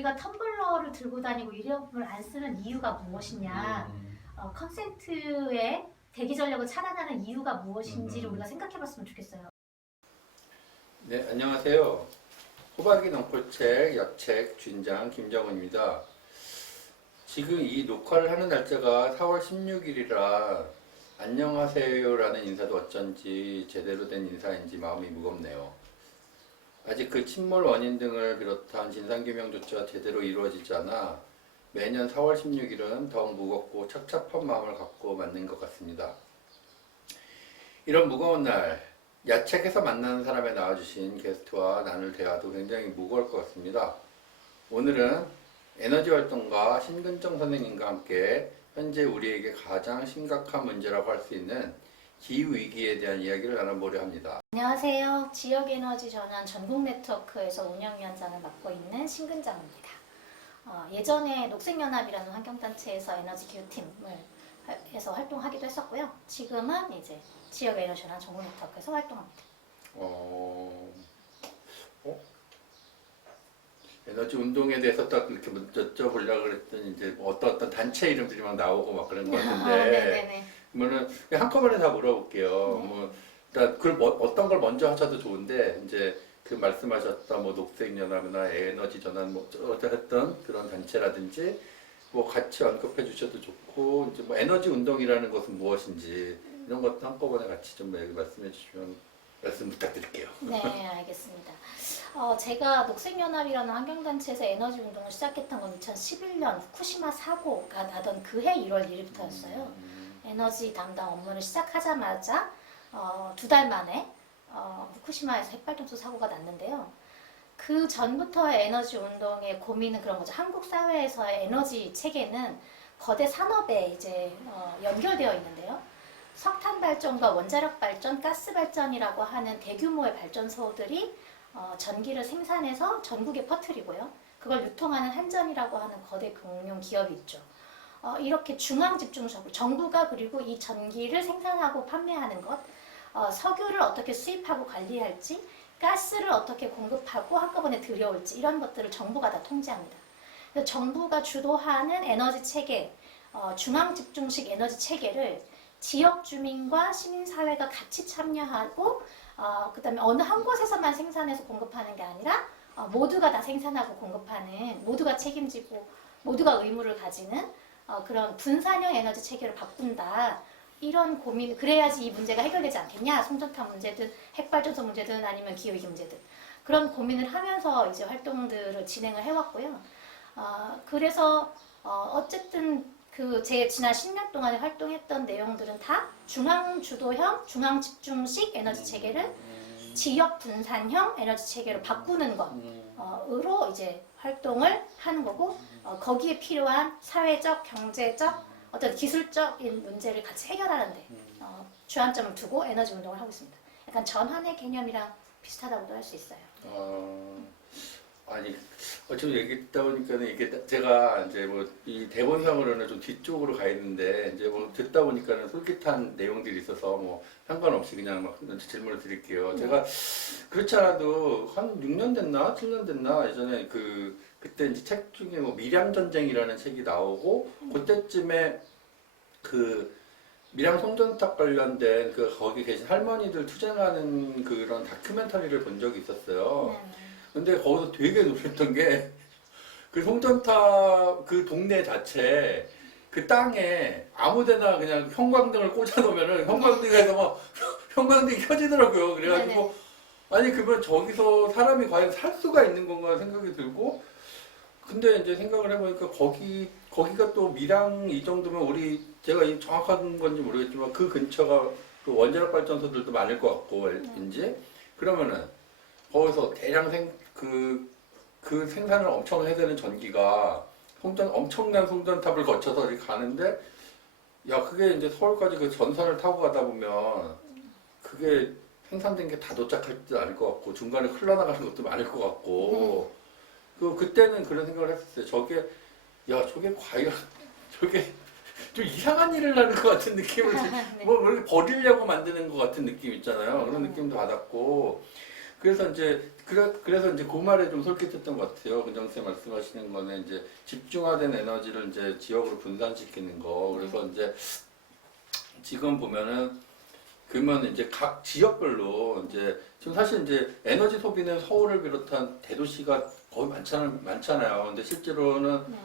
우리가 텀블러를 들고 다니고 일회용품을 안 쓰는 이유가 무엇이냐, 컨센트의 대기 전력을 차단하는 이유가 무엇인지를 우리가 생각해봤으면 좋겠어요. 네, 안녕하세요. 호박이 농포책 역책 주인장 김정은입니다. 지금 이 녹화를 하는 날짜가 4월 16일이라 안녕하세요라는 인사도 어쩐지 제대로 된 인사인지 마음이 무겁네요. 아직 그 침몰 원인 등을 비롯한 진상규명조차 제대로 이루어지지 않아 매년 4월 16일은 더욱 무겁고 착잡한 마음을 갖고 맞는 것 같습니다. 이런 무거운 날, 야책에서 만나는 사람에 나와주신 게스트와 나눌 대화도 굉장히 무거울 것 같습니다. 오늘은 에너지 활동가 신근정 선생님과 함께 현재 우리에게 가장 심각한 문제라고 할 수 있는 기후위기에 대한 이야기를 나눠보려 합니다. 안녕하세요. 지역에너지 전환 전국 네트워크에서 운영위원장을 맡고 있는 신근정입니다. 예전에 녹색연합이라는 환경단체에서 에너지 기후팀을 해서 활동하기도 했었고요. 지금은 이제 지역에너지 전환 전국 네트워크에서 활동합니다. 에너지 운동에 대해서 딱 이렇게 여쭤보려고 그랬더니 이제 뭐 어떤 단체 이름들이 막 나오고 막 그런 것 같은데 네네네. 그러면은 그냥 한꺼번에 다 물어볼게요. 네. 뭐 일단 어떤 걸 먼저 하셔도 좋은데 이제 그 말씀하셨던 뭐 녹색연합이나 에너지 전환 뭐 어쨌든 그런 단체라든지 뭐 같이 언급해 주셔도 좋고 이제 뭐 에너지 운동이라는 것은 무엇인지 이런 것도 한꺼번에 같이 좀 말씀해 주시면 말씀 부탁드릴게요. 네, 알겠습니다. 제가 녹색연합이라는 환경단체에서 에너지 운동을 시작했던 건 2011년 후쿠시마 사고가 나던 그해 1월 1일부터였어요. 에너지 담당 업무를 시작하자마자 2달 만에 후쿠시마에서 핵발전소 사고가 났는데요. 그 전부터의 에너지 운동의 고민은 그런 거죠. 한국 사회에서의 에너지 체계는 거대 산업에 이제 연결되어 있는데요. 석탄 발전과 원자력 발전, 가스 발전이라고 하는 대규모의 발전소들이 전기를 생산해서 전국에 퍼뜨리고요. 그걸 유통하는 한전이라고 하는 거대 금융 기업이 있죠. 이렇게 중앙 집중적으로 정부가 그리고 이 전기를 생산하고 판매하는 것, 석유를 어떻게 수입하고 관리할지, 가스를 어떻게 공급하고 한꺼번에 들여올지 이런 것들을 정부가 다 통제합니다. 그래서 정부가 주도하는 에너지 체계, 중앙 집중식 에너지 체계를 지역 주민과 시민사회가 같이 참여하고 그 다음에 어느 한 곳에서만 생산해서 공급하는 게 아니라 모두가 다 생산하고 공급하는, 모두가 책임지고 모두가 의무를 가지는 그런 분산형 에너지 체계를 바꾼다. 이런 고민, 그래야지 이 문제가 해결되지 않겠냐. 송전탑 문제든 핵발전소 문제든 아니면 기후위기 문제든 그런 고민을 하면서 이제 활동들을 진행을 해왔고요. 그래서 어쨌든 제 지난 10년 동안에 활동했던 내용들은 다 중앙 주도형, 중앙 집중식 에너지 체계를 지역 분산형 에너지 체계로 바꾸는 것으로 이제 활동을 하는 거고, 거기에 필요한 사회적, 경제적, 어떤 기술적인 문제를 같이 해결하는데 주안점을 두고 에너지 운동을 하고 있습니다. 약간 전환의 개념이랑 비슷하다고도 할 수 있어요. 아니, 지금 얘기했다 보니까는 이게 제가 이제 뭐 이 대본상으로는 좀 뒤쪽으로 가 있는데 이제 뭐 듣다 보니까는 솔깃한 내용들이 있어서 뭐 상관없이 그냥 막 질문을 드릴게요. 제가 그렇지 않아도 한 6년 됐나? 7년 됐나? 예전에 그때 이제 책 중에 뭐 밀양전쟁이라는 책이 나오고 그때쯤에 그 밀양 송전탑 관련된 거기 계신 할머니들 투쟁하는 그런 다큐멘터리를 본 적이 있었어요. 근데 거기서 되게 놀랐던 게 그 송전탑 그 동네 자체 그 땅에 아무데나 그냥 형광등을 꽂아 놓으면은 형광등에서 막 형광등이 켜지더라고요. 그래가지고 아니 그러면 저기서 사람이 과연 살 수가 있는 건가 생각이 들고, 근데 이제 생각을 해보니까 거기가 또 밀양 이 정도면 제가 정확한 건지 모르겠지만 그 근처가 그 원자력 발전소들도 많을 것 같고 왠지 그러면은 거기서 대량 그 생산을 엄청 해야 되는 전기가 엄청난 송전탑을 거쳐서 이렇게 가는데, 야, 그게 이제 서울까지 그 전선을 타고 가다 보면 그게 생산된 게 다 도착할지도 않을 것 같고 중간에 흘러나가는 것도 많을 것 같고 그때는 그런 생각을 했었어요. 저게 과연 저게 좀 이상한 일을 하는 것 같은 느낌을 뭐 이렇게 버리려고 만드는 것 같은 느낌 있잖아요. 그런 느낌도 받았고, 그래서 이제 그래서 이제 그 말에 좀 솔깃했던 것 같아요. 근정쌤 말씀하시는 거는 이제 집중화된 에너지를 이제 지역으로 분산시키는 거. 그래서 이제 지금 보면은 그러면 이제 각 지역별로 이제 지금 사실 이제 에너지 소비는 서울을 비롯한 대도시가 거의 많잖아요. 근데 실제로는 네.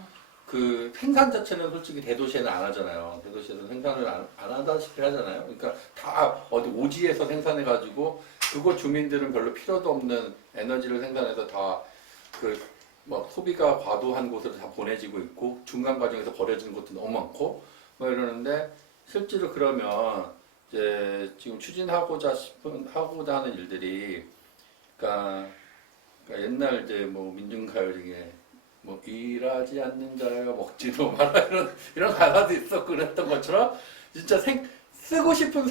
그 생산 자체는 솔직히 대도시에는 안 하잖아요. 대도시에서 생산을 안 한다시피 하잖아요. 그러니까 다 어디 오지에서 생산해가지고 그거 주민들은 별로 필요도 없는 에너지를 생산해서 다 그 뭐 소비가 과도한 곳으로 다 보내지고 있고 중간 과정에서 버려지는 것도 너무 많고 뭐 이러는데 실제로 그러면 이제 지금 하고자 하는 일들이 그러니까 옛날 이제 뭐 민중가요 중에 뭐 일하지 않는 자가 먹지도 마라 이런 가사도 있었고 그랬던 것처럼 진짜 쓰고 싶은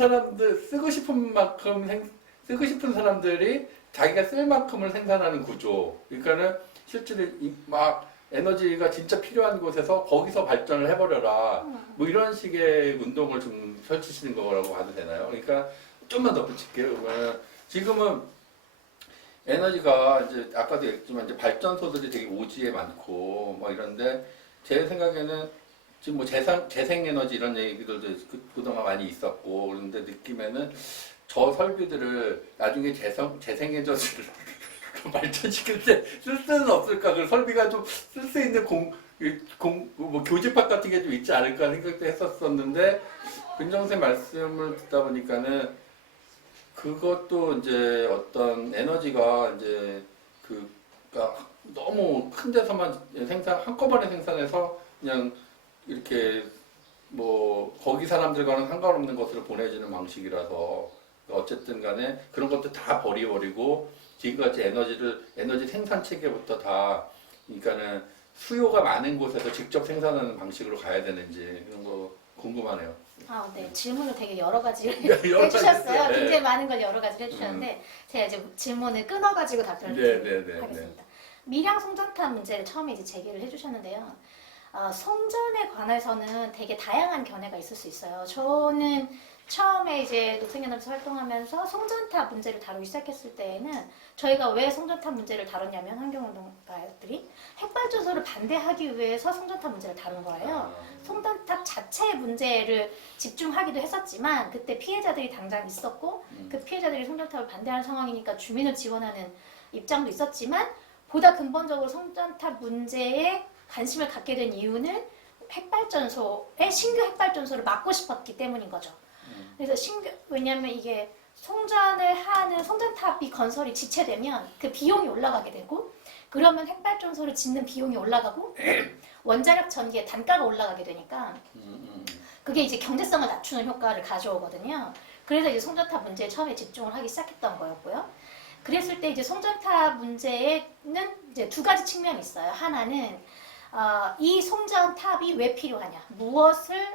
사람들이 자기가 쓸 만큼을 생산하는 구조. 그러니까는 실제로 막 에너지가 진짜 필요한 곳에서 거기서 발전을 해버려라. 뭐 이런 식의 운동을 좀 펼치시는 거라고 봐도 되나요? 그러니까 좀만 덧붙일게요. 그러면 지금은 에너지가 이제 아까도 얘기했지만 이제 발전소들이 되게 오지에 많고 뭐 이런데 제 생각에는 지금 뭐 재생에너지 이런 얘기들도 그동안 많이 있었고 그런데 느낌에는 저 설비들을 나중에 재생에너지를 발전시킬 때 쓸 수는 없을까? 그 설비가 좀 쓸 수 있는 뭐 교집합 같은 게 좀 있지 않을까 생각도 했었었는데 근정쌤 말씀을 듣다 보니까는 그것도 이제 어떤 에너지가 이제 그니까 너무 큰 데서만 한꺼번에 생산해서 그냥 이렇게 뭐 거기 사람들과는 상관없는 것으로 보내지는 방식이라서 어쨌든 간에 그런 것도 다 버리고 지금까지 에너지 생산 체계부터 다 그러니까는 수요가 많은 곳에서 직접 생산하는 방식으로 가야 되는지 그런 거 궁금하네요. 아, 네. 질문을 되게 여러 가지 여러 해주셨어요. 가지, 네. 굉장히 많은 걸 여러 가지 해주셨는데 제가 이제 질문을 끊어가지고 답변을 드리도록 하겠습니다. 밀양 송전탑 문제를 처음에 이제 제기를 해주셨는데요. 송전에 관해서는 되게 다양한 견해가 있을 수 있어요. 저는 처음에 이제 녹색연합에서 활동하면서 송전탑 문제를 다루기 시작했을 때에는 저희가 왜 송전탑 문제를 다뤘냐면 환경운동가들이 핵발전소를 반대하기 위해서 송전탑 문제를 다룬 거예요. 송전탑 자체의 문제를 집중하기도 했었지만 그때 피해자들이 당장 있었고 그 피해자들이 송전탑을 반대하는 상황이니까 주민을 지원하는 입장도 있었지만 보다 근본적으로 송전탑 문제에 관심을 갖게 된 이유는 신규 핵발전소를 막고 싶었기 때문인 거죠. 그래서 왜냐면 이게 송전탑이 건설이 지체되면 그 비용이 올라가게 되고 그러면 핵발전소를 짓는 비용이 올라가고 원자력 전기의 단가가 올라가게 되니까 그게 이제 경제성을 낮추는 효과를 가져오거든요. 그래서 이제 송전탑 문제에 처음에 집중을 하기 시작했던 거였고요. 그랬을 때 이제 송전탑 문제에는 이제 두 가지 측면이 있어요. 하나는 이 송전탑이 왜 필요하냐,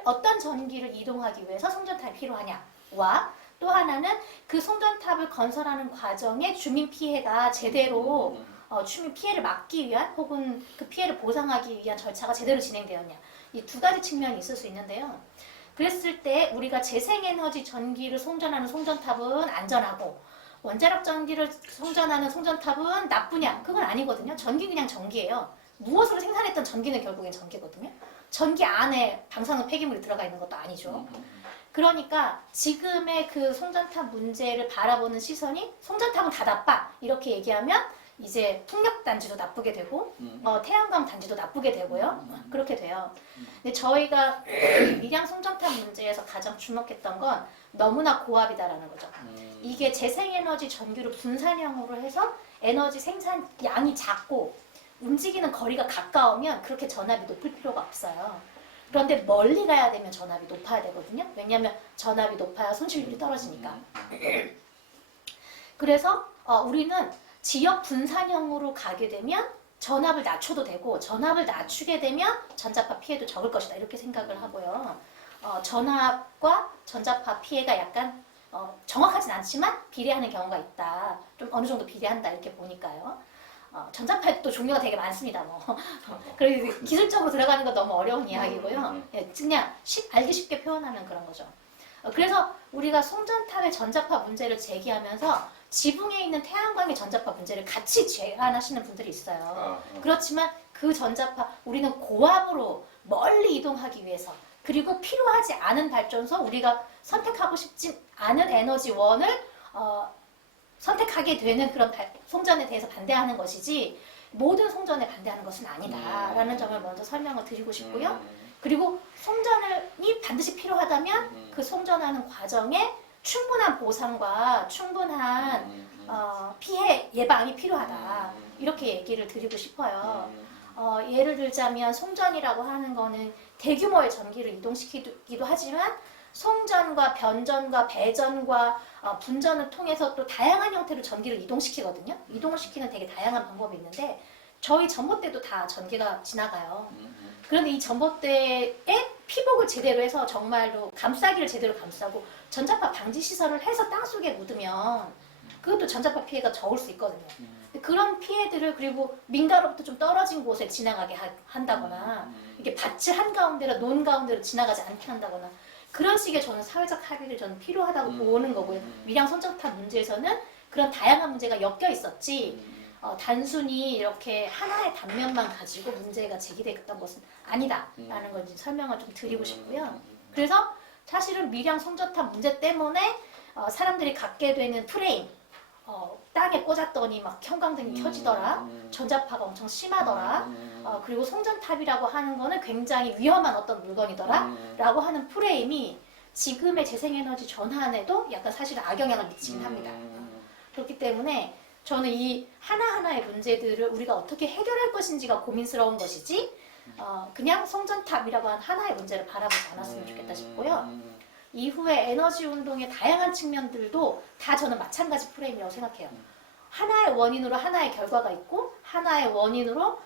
어떤 전기를 이동하기 위해서 송전탑이 필요하냐와 또 하나는 그 송전탑을 건설하는 과정에 주민 피해가 제대로 주민 피해를 막기 위한 혹은 그 피해를 보상하기 위한 절차가 제대로 진행되었냐, 이 두 가지 측면이 있을 수 있는데요. 그랬을 때 우리가 재생에너지 전기를 송전하는 송전탑은 안전하고 원자력 전기를 송전하는 송전탑은 나쁘냐, 그건 아니거든요. 전기 그냥 전기예요. 무엇으로 생산했던 전기는 결국엔 전기거든요. 전기 안에 방사능 폐기물이 들어가 있는 것도 아니죠. 그러니까 지금의 그 송전탑 문제를 바라보는 시선이 송전탑은 다 나빠 이렇게 얘기하면 이제 풍력단지도 나쁘게 되고 태양광 단지도 나쁘게 되고요. 그렇게 돼요. 근데 저희가 밀양 송전탑 문제에서 가장 주목했던 건 너무나 고압이다라는 거죠. 이게 재생에너지 전기를 분산형으로 해서 에너지 생산 양이 작고 움직이는 거리가 가까우면 그렇게 전압이 높을 필요가 없어요. 그런데 멀리 가야 되면 전압이 높아야 되거든요. 왜냐하면 전압이 높아야 손실률이 떨어지니까. 그래서 우리는 지역 분산형으로 가게 되면 전압을 낮춰도 되고 전압을 낮추게 되면 전자파 피해도 적을 것이다 이렇게 생각을 하고요. 전압과 전자파 피해가 약간 정확하진 않지만 비례하는 경우가 있다. 좀 어느 정도 비례한다 이렇게 보니까요. 전자파에도 또 종류가 되게 많습니다. 그래서 기술적으로 들어가는 건 너무 어려운 이야기고요. 그냥 알기 쉽게 표현하면 그런 거죠. 그래서 우리가 송전탑의 전자파 문제를 제기하면서 지붕에 있는 태양광의 전자파 문제를 같이 제안하시는 분들이 있어요. 그렇지만 그 전자파 우리는 고압으로 멀리 이동하기 위해서 그리고 필요하지 않은 발전소 우리가 선택하고 싶지 않은 에너지원을 선택하게 되는 그런 송전에 대해서 반대하는 것이지 모든 송전에 반대하는 것은 아니다라는 점을 먼저 설명을 드리고 싶고요. 그리고 송전이 반드시 필요하다면 그 송전하는 과정에 충분한 보상과 충분한 피해 예방이 필요하다 이렇게 얘기를 드리고 싶어요. 예를 들자면 송전이라고 하는 거는 대규모의 전기를 이동시키기도 하지만 송전과 변전과 배전과 분전을 통해서 또 다양한 형태로 전기를 이동시키거든요. 이동을 시키는 되게 다양한 방법이 있는데 저희 전봇대도 다 전기가 지나가요. 그런데 이 전봇대에 피복을 제대로 해서 정말로 감싸기를 제대로 감싸고 전자파 방지 시설을 해서 땅속에 묻으면 그것도 전자파 피해가 적을 수 있거든요. 그런 피해들을 그리고 민가로부터 좀 떨어진 곳에 지나가게 한다거나 이게 밭을 한가운데로 논 가운데로 지나가지 않게 한다거나 그런 식의 저는 사회적 합의를 저는 필요하다고 보는 거고요. 밀양 선정탑 문제에서는 그런 다양한 문제가 엮여 있었지 단순히 이렇게 하나의 단면만 가지고 문제가 제기됐던 것은 아니다라는 걸 설명을 좀 드리고 싶고요. 그래서 사실은 밀양 선정탑 문제 때문에 사람들이 갖게 되는 프레임 땅에 꽂았더니 막 형광등이 켜지더라. 전자파가 엄청 심하더라. 그리고 송전탑이라고 하는 거는 굉장히 위험한 어떤 물건이더라. 라고 하는 프레임이 지금의 재생에너지 전환에도 약간 사실 악영향을 미치긴 합니다. 그렇기 때문에 저는 이 하나하나의 문제들을 우리가 어떻게 해결할 것인지가 고민스러운 것이지 그냥 송전탑이라고 하는 하나의 문제를 바라보지 않았으면 좋겠다 싶고요. 이후에 에너지 운동의 다양한 측면들도 다 저는 마찬가지 프레임이라고 생각해요. 하나의 원인으로 하나의 결과가 있고 하나의 원인으로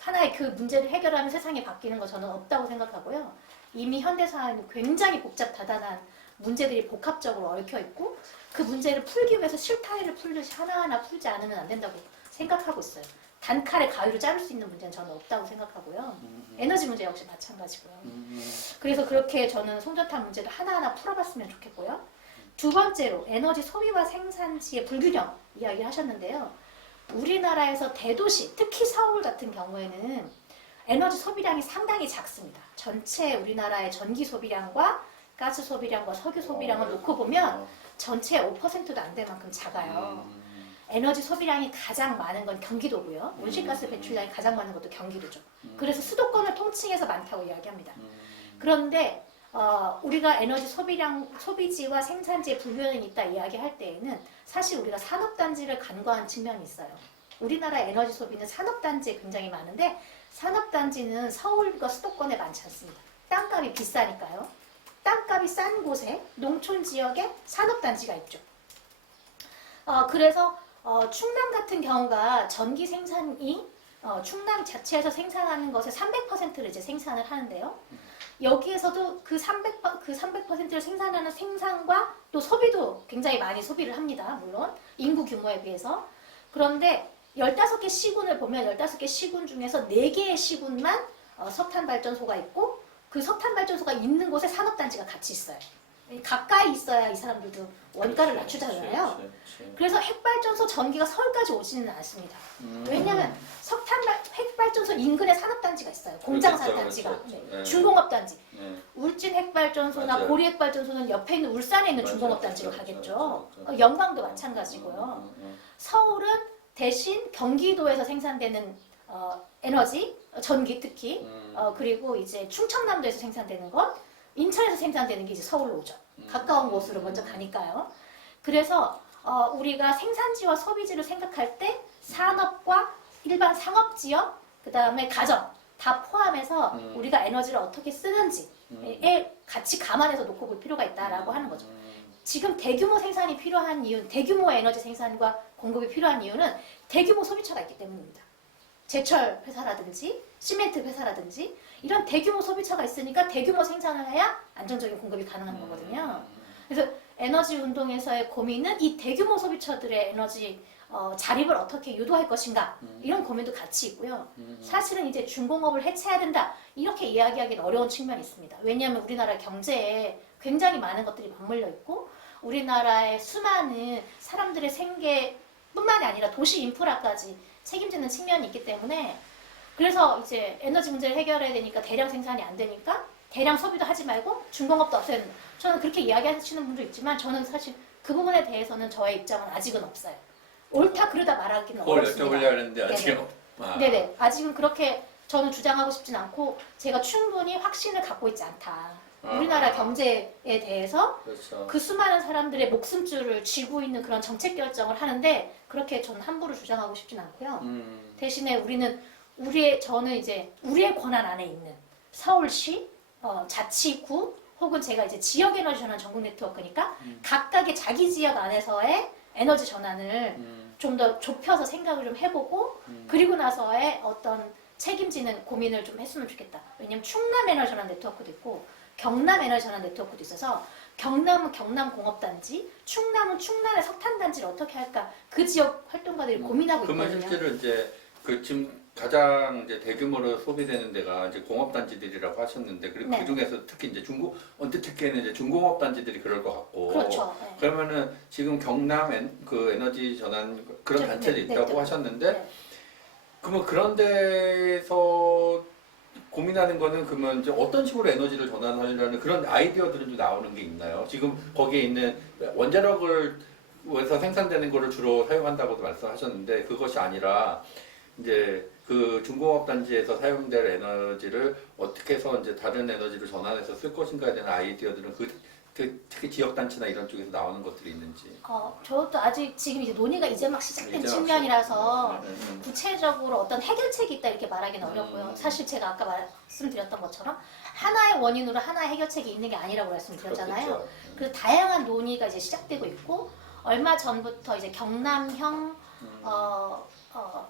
하나의 그 문제를 해결하면 세상이 바뀌는 거 저는 없다고 생각하고요. 이미 현대사회는 굉장히 복잡다단한 문제들이 복합적으로 얽혀 있고 그 문제를 풀기 위해서 실타래를 풀듯이 하나하나 풀지 않으면 안 된다고 생각하고 있어요. 단칼에 가위로 자를 수 있는 문제는 저는 없다고 생각하고요. 에너지 문제 역시 마찬가지고요. 그래서 그렇게 저는 송전탑 문제를 하나하나 풀어봤으면 좋겠고요. 두 번째로 에너지 소비와 생산지의 불균형 이야기를 하셨는데요. 우리나라에서 대도시, 특히 서울 같은 경우에는 에너지 소비량이 상당히 작습니다. 전체 우리나라의 전기 소비량과 가스 소비량과 석유 소비량을 놓고 보면 전체 5%도 안 될 만큼 작아요. 에너지 소비량이 가장 많은 건 경기도고요. 온실가스 배출량이 가장 많은 것도 경기도죠. 그래서 수도권을 통칭해서 많다고 이야기합니다. 그런데 우리가 에너지 소비지와 생산지의 불균형이 있다 이야기할 때에는 사실 우리가 산업단지를 간과한 측면이 있어요. 우리나라 에너지 소비는 산업단지에 굉장히 많은데 산업단지는 서울과 수도권에 많지 않습니다. 땅값이 비싸니까요. 땅값이 싼 곳에 농촌 지역에 산업단지가 있죠. 그래서 충남 같은 경우가 전기 생산이 충남 자체에서 생산하는 것의 300%를 이제 생산을 하는데요. 여기에서도 그 300%를 생산하는 생산과 또 소비도 굉장히 많이 소비를 합니다. 물론 인구 규모에 비해서. 그런데 15개 시군을 보면 15개 시군 중에서 4개의 시군만 석탄 발전소가 있고 그 석탄 발전소가 있는 곳에 산업단지가 같이 있어요. 가까이 있어야 이 사람들도 원가를 낮추잖아요. 그래서 핵발전소 전기가 서울까지 오지는 않습니다. 왜냐하면 핵발전소 인근에 산업단지가 있어요. 공장 산업단지가. 네. 중공업단지. 울진 핵발전소나 맞아요. 고리 핵발전소는 옆에 있는 울산에 있는 중공업단지로 가겠죠. 영광도 마찬가지고요. 서울은 대신 경기도에서 생산되는 에너지, 전기 특히 그리고 이제 충청남도에서 생산되는 것 인천에서 생산되는 게 이제 서울로 오죠. 가까운 곳으로 먼저 가니까요. 그래서 우리가 생산지와 소비지를 생각할 때 산업과 일반 상업지역, 그 다음에 가정 다 포함해서 우리가 에너지를 어떻게 쓰는지에 같이 감안해서 놓고 볼 필요가 있다라고 하는 거죠. 지금 대규모 생산이 필요한 이유는 대규모 에너지 생산과 공급이 필요한 이유는 대규모 소비처가 있기 때문입니다. 제철 회사라든지 시멘트 회사라든지 이런 대규모 소비처가 있으니까 대규모 생산을 해야 안정적인 공급이 가능한 거거든요. 그래서 에너지 운동에서의 고민은 이 대규모 소비처들의 에너지 자립을 어떻게 유도할 것인가 이런 고민도 같이 있고요. 사실은 이제 중공업을 해체해야 된다 이렇게 이야기하기는 어려운 측면이 있습니다. 왜냐하면 우리나라 경제에 굉장히 많은 것들이 맞물려 있고 우리나라의 수많은 사람들의 생계뿐만이 아니라 도시 인프라까지 책임지는 측면이 있기 때문에 그래서 이제 에너지 문제를 해결해야 되니까 대량 생산이 안 되니까 대량 소비도 하지 말고 중공업도 없애야 된다. 저는 그렇게 이야기하시는 분도 있지만 저는 사실 그 부분에 대해서는 저의 입장은 아직은 없어요. 옳다 그르다 말하기는 그걸 어렵습니다. 여쭤보려고 했는데 아직 네네. 없. 네네. 아직은 그렇게 저는 주장하고 싶진 않고 제가 충분히 확신을 갖고 있지 않다. 우리나라 경제에 대해서 그렇죠. 그 수많은 사람들의 목숨줄을 쥐고 있는 그런 정책 결정을 하는데 그렇게 저는 함부로 주장하고 싶진 않고요. 대신에 저는 이제 우리의 권한 안에 있는 서울시, 자치구 혹은 제가 이제 지역 에너지 전환 전국 네트워크니까 각각의 자기 지역 안에서의 에너지 전환을 좀 더 좁혀서 생각을 좀 해보고 그리고 나서의 어떤 책임지는 고민을 좀 했으면 좋겠다. 왜냐면 충남 에너지 전환 네트워크도 있고 경남 에너지 전환 네트워크도 있어서 경남은 경남 공업단지, 충남은 충남의 석탄단지를 어떻게 할까 그 지역 활동가들이 고민하고 그러면 있거든요. 실제로 이제 그 지금 가장 이제 대규모로 소비되는 데가 이제 공업단지들이라고 하셨는데 그리고 네. 그 중에서 특히 이제 언뜻 특히는 이제 중공업단지들이 그럴 것 같고. 그렇죠. 네. 그러면은 지금 경남 그 에너지 전환 그런 네, 단체들이 네, 있다고 네. 하셨는데 네. 그러면 그런 데서 고민하는 거는 그러면 이제 어떤 식으로 에너지를 전환하려는 그런 아이디어들은 좀 나오는 게 있나요? 지금 거기에 있는 원자력을 에서 생산되는 거를 주로 사용한다고도 말씀하셨는데 그것이 아니라 이제 그 중공업 단지에서 사용될 에너지를 어떻게 해서 이제 다른 에너지를 전환해서 쓸 것인가에 대한 아이디어들은 특히 지역 단체나 이런 쪽에서 나오는 것들이 있는지. 저도 아직 지금 이제 논의가 이제 막 시작된 이제 막 측면이라서 네. 구체적으로 어떤 해결책이 있다 이렇게 말하기는 어렵고요. 사실 제가 아까 말씀드렸던 것처럼 하나의 원인으로 하나의 해결책이 있는 게 아니라고 말씀드렸잖아요. 그렇겠죠. 그래서 다양한 논의가 이제 시작되고 있고 얼마 전부터 이제 경남형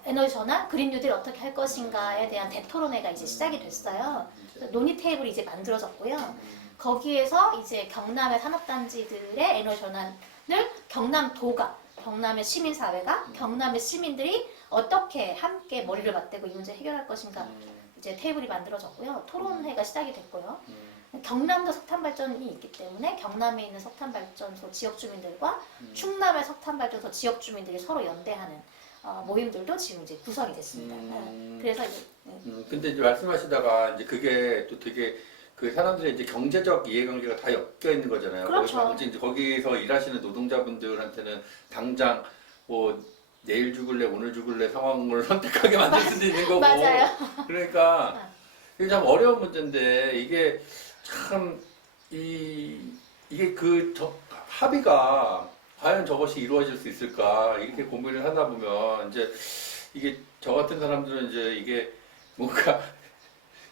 에너지 전환, 그린 뉴딜 어떻게 할 것인가에 대한 대토론회가 이제 시작이 됐어요. 그래서 논의 테이블이 이제 만들어졌고요. 거기에서 이제 경남의 산업단지들의 에너지 전환을 경남도가, 경남의 시민사회가, 경남의 시민들이 어떻게 함께 머리를 맞대고 이 문제 해결할 것인가 이제 테이블이 만들어졌고요. 토론회가 시작이 됐고요. 경남도 석탄발전이 있기 때문에 경남에 있는 석탄발전소 지역 주민들과 충남의 석탄발전소 지역 주민들이 서로 연대하는 모임들도 지금 이제 구성이 됐습니다. 그래서 이제 근데 이제 말씀하시다가 이제 그게 또 되게 그 사람들의 이제 경제적 이해관계가 다 엮여 있는 거잖아요. 그렇죠. 거기서 일하시는 노동자분들한테는 당장 뭐 내일 죽을래 오늘 죽을래 상황을 선택하게 만들 수도 있는 거고. 맞아요. 그러니까 이게 참 어려운 문제인데 이게 참 이게 합의가 과연 저것이 이루어질 수 있을까 이렇게 고민을 하다 보면 이제 이게 저 같은 사람들은 이제 이게 뭔가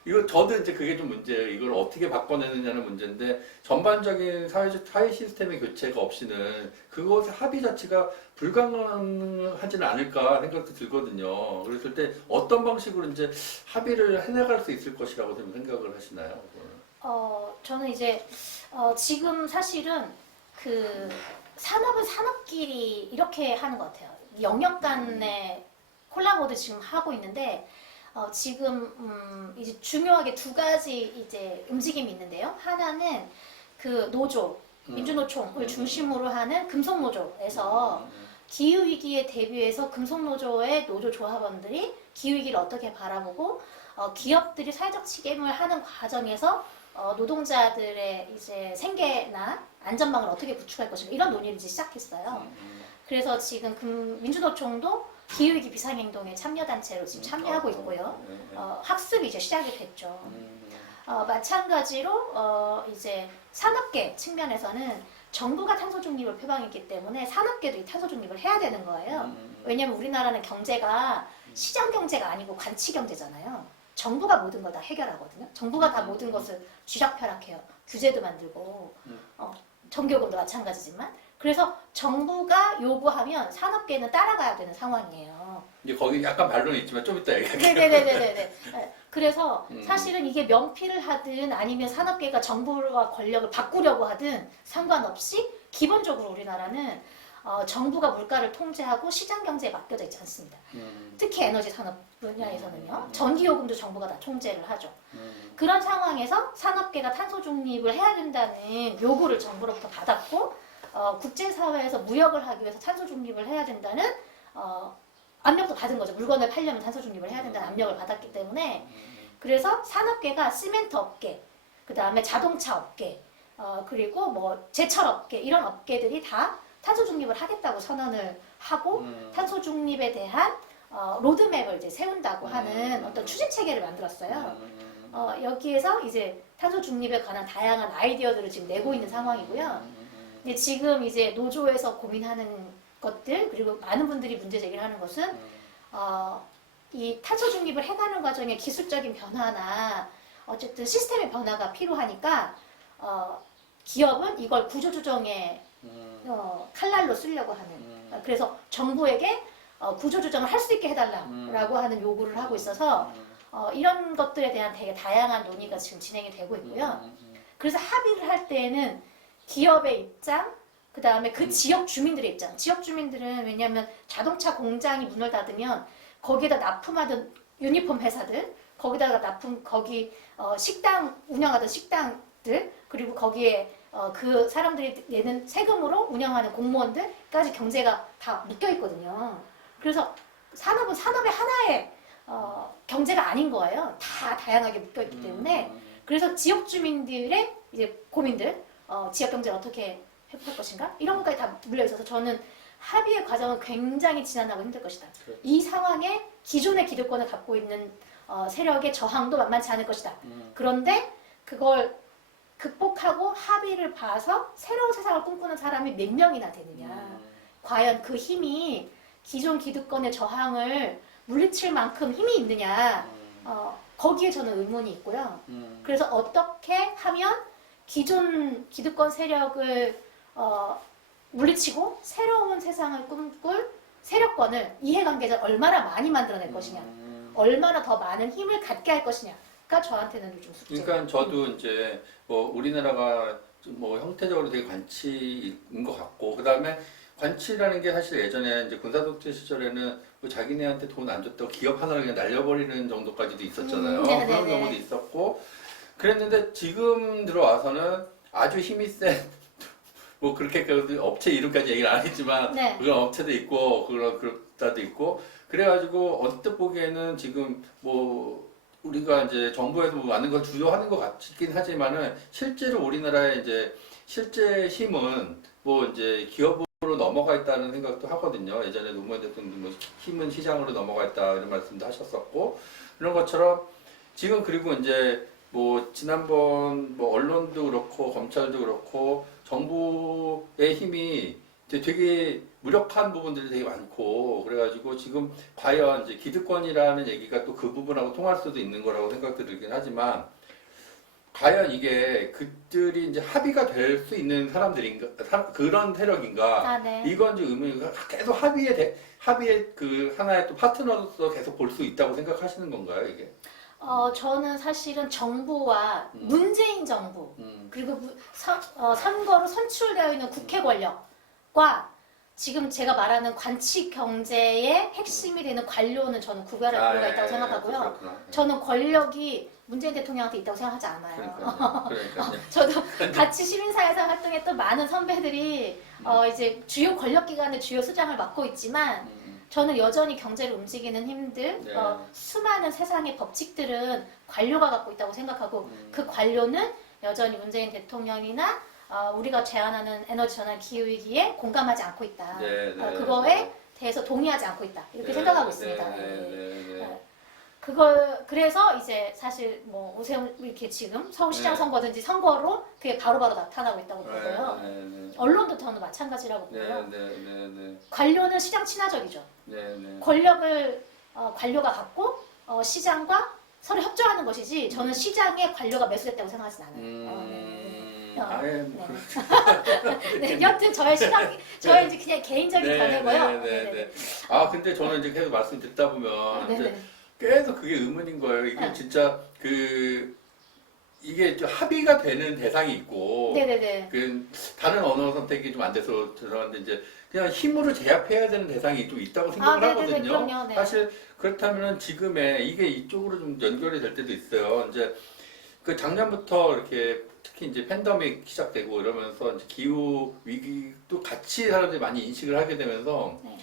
이거 저도 이제 그게 좀 문제예요. 이걸 어떻게 바꿔내느냐는 문제인데 전반적인 사회 시스템의 교체가 없이는 그것의 합의 자체가 불가능하지는 않을까 생각도 들거든요. 그랬을 때 어떤 방식으로 이제 합의를 해나갈 수 있을 것이라고 좀 생각을 하시나요? 저는 이제 지금 사실은 그 산업은 산업끼리 이렇게 하는 것 같아요. 영역 간의 콜라보도 지금 하고 있는데 지금 이제 중요하게 두 가지 이제 움직임이 있는데요. 하나는 그 노조, 민주노총을 중심으로 하는 금속노조에서 기후위기에 대비해서 금속노조의 노조 조합원들이 기후위기를 어떻게 바라보고 기업들이 사회적 책임을 하는 과정에서 노동자들의 이제 생계나 안전망을 어떻게 구축할 것인가 이런 논의를 이제 시작했어요. 그래서 지금 민주노총도 기후위기 비상행동에 참여단체로 지금 참여하고 있고요. 학습이 이제 시작이 됐죠. 마찬가지로 이제 산업계 측면에서는 정부가 탄소 중립을 표방했기 때문에 산업계도 이 탄소 중립을 해야 되는 거예요. 왜냐하면 우리나라는 경제가 시장 경제가 아니고 관치 경제잖아요. 정부가 모든 걸 다 해결하거든요. 정부가 다 모든 것을 쥐락펴락해요. 규제도 만들고 전기요금도 마찬가지지만 그래서 정부가 요구하면 산업계는 따라가야 되는 상황이에요. 이제 거기 약간 반론이 있지만 좀 이따 얘기할게요. 네네네네네. 그래서 사실은 이게 면피를 하든 아니면 산업계가 정부와 권력을 바꾸려고 하든 상관없이 기본적으로 우리나라는 정부가 물가를 통제하고 시장 경제에 맡겨져 있지 않습니다. 특히 에너지 산업 분야에서는요. 전기요금도 정부가 다 통제를 하죠. 그런 상황에서 산업계가 탄소 중립을 해야 된다는 요구를 정부로부터 받았고 국제사회에서 무역을 하기 위해서 탄소 중립을 해야 된다는 압력도 받은 거죠. 물건을 팔려면 탄소 중립을 해야 된다는 압력을 받았기 때문에 그래서 산업계가 시멘트 업계, 그 다음에 자동차 업계, 그리고 뭐 제철 업계 이런 업계들이 다 탄소 중립을 하겠다고 선언을 하고 탄소 중립에 대한 로드맵을 이제 세운다고 하는 어떤 추진 체계를 만들었어요. 여기에서 이제 탄소 중립에 관한 다양한 아이디어들을 지금 내고 있는 상황이고요. 근데 지금 이제 노조에서 고민하는 것들 그리고 많은 분들이 문제 제기를 하는 것은 이 탄소 중립을 해가는 과정에 기술적인 변화나 어쨌든 시스템의 변화가 필요하니까 기업은 이걸 구조조정의 칼날로 쓰려고 하는 그래서 정부에게 구조조정을 할 수 있게 해달라고 하는 요구를 하고 있어서 이런 것들에 대한 되게 다양한 논의가 지금 진행이 되고 있고요. 그래서 합의를 할 때에는 기업의 입장, 그 다음에 그 지역 주민들의 입장. 지역 주민들은 왜냐하면 자동차 공장이 문을 닫으면 거기에다 납품하던 유니폼 회사들, 거기다가 거기 식당 운영하던 식당들, 그리고 거기에 그 사람들이 내는 세금으로 운영하는 공무원들까지 경제가 다 묶여 있거든요. 그래서 산업은 산업의 하나의 경제가 아닌 거예요. 다 다양하게 묶여 있기 때문에 그래서 지역 주민들의 이제 고민들, 지역 경제를 어떻게 회복할 것인가 이런 것까지 다 물려 있어서 저는 합의의 과정은 굉장히 지난하고 힘들 것이다. 그렇죠. 이 상황에 기존의 기득권을 갖고 있는 세력의 저항도 만만치 않을 것이다. 그런데 그걸 극복하고 합의를 봐서 새로운 세상을 꿈꾸는 사람이 몇 명이나 되느냐. 과연 그 힘이 기존 기득권의 저항을 물리칠 만큼 힘이 있느냐. 거기에 저는 의문이 있고요. 그래서 어떻게 하면 기존 기득권 세력을 물리치고 새로운 세상을 꿈꿀 세력권을 이해관계자를 얼마나 많이 만들어낼 것이냐, 얼마나 더 많은 힘을 갖게 할 것이냐가 저한테는 좀 숙제예요. 그러니까 저도 이제 뭐 우리나라가 뭐 형태적으로 되게 관치인 것 같고, 그 다음에 관치라는 게 사실 예전에 이제 군사독재 시절에는 뭐 자기네한테 돈 안 줬다고 기업 하나를 그냥 날려버리는 정도까지도 있었잖아요. 그런 경우도 있었고, 그랬는데 지금 들어와서는 아주 힘이 센 뭐 그렇게 업체 이름까지 얘기를 안 했지만 그런 업체도 있고 그런 그룹도 있고 그래가지고 언뜻 보기에는 지금 뭐 우리가 이제 정부에서 뭐 많은 걸 주도하는 것 같긴 하지만은 실제로 우리나라의 이제 실제 힘은 뭐 이제 기업으로 넘어가 있다는 생각도 하거든요. 예전에 노무현 대통령도 뭐 힘은 시장으로 넘어가 있다 이런 말씀도 하셨었고 그런 것처럼 지금 그리고 이제 뭐 지난번 뭐 언론도 그렇고 검찰도 그렇고 정부의 힘이 이제 되게 무력한 부분들이 되게 많고 그래가지고 지금 과연 이제 기득권이라는 얘기가 또 그 부분하고 통할 수도 있는 거라고 생각 들긴 하지만 과연 이게 그들이 이제 합의가 될 수 있는 사람들인가 그런 세력인가 이건 좀 의문이고 계속 합의의 그 하나의 또 파트너로서 계속 볼 수 있다고 생각하시는 건가요 이게? 저는 사실은 정부와 문재인 정부 그리고 선거로 선출되어 있는 국회 권력과 지금 제가 말하는 관치 경제의 핵심이 되는 관료는 저는 구별할 필요가 있다고 생각하고요. 저는 권력이 문재인 대통령한테 있다고 생각하지 않아요. 그러니까요. 저도 같이 시민사회에서 활동했던 많은 선배들이 이제 주요 권력기관의 주요 수장을 맡고 있지만 저는 여전히 경제를 움직이는 힘들, 수많은 세상의 법칙들은 관료가 갖고 있다고 생각하고 그 관료는 여전히 문재인 대통령이나 우리가 제안하는 에너지 전환 기후위기에 공감하지 않고 있다. 그거에 대해서 동의하지 않고 있다. 이렇게 생각하고 있습니다. 그래서 이제 사실 뭐 오세훈 이렇게 지금 서울시장 선거든지 선거로 그게 바로바로 나타나고 있다고 보고요. 언론도 저는 마찬가지라고 보고요. 관료는 시장 친화적이죠. 권력을 관료가 갖고 시장과 서로 협조하는 것이지 저는 시장에 관료가 매수됐다고 생각하진 않아요. 여튼 저의 이제 그냥 개인적인 견해고요. 아 근데 저는 이제 계속 말씀 듣다 보면 이제 계속 그게 의문인 거예요. 이게 진짜 이게 좀 합의가 되는 대상이 있고, 그 다른 언어 선택이 좀 안 돼서 죄송한데 이제 그냥 힘으로 제압해야 되는 대상이 좀 있다고 생각을 하거든요. 사실 그렇다면 지금의 이게 이쪽으로 좀 연결이 될 때도 있어요. 이제 그 작년부터 이렇게 특히 이제 팬데믹 시작되고 이러면서 이제 기후 위기도 같이 사람들이 많이 인식을 하게 되면서 네.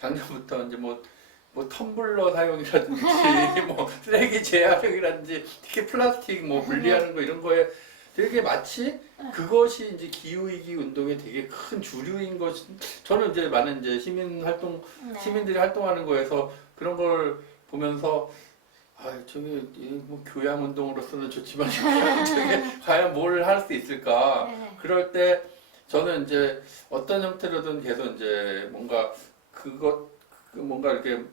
작년부터 이제 뭐 텀블러 사용이라든지 뭐 쓰레기 재활용이라든지 특히 플라스틱 뭐 분리하는 거 이런 거에 되게 마치 그것이 이제 기후위기 운동의 되게 큰 주류인 것이 저는 이제 많은 이제 네. 시민들이 활동하는 거에서 그런 걸 보면서 아 저게 뭐 교양 운동으로서는 좋지만 저게 과연 뭘 할 수 있을까 네. 그럴 때 저는 이제 어떤 형태로든 계속 이제 뭔가 뭔가 이렇게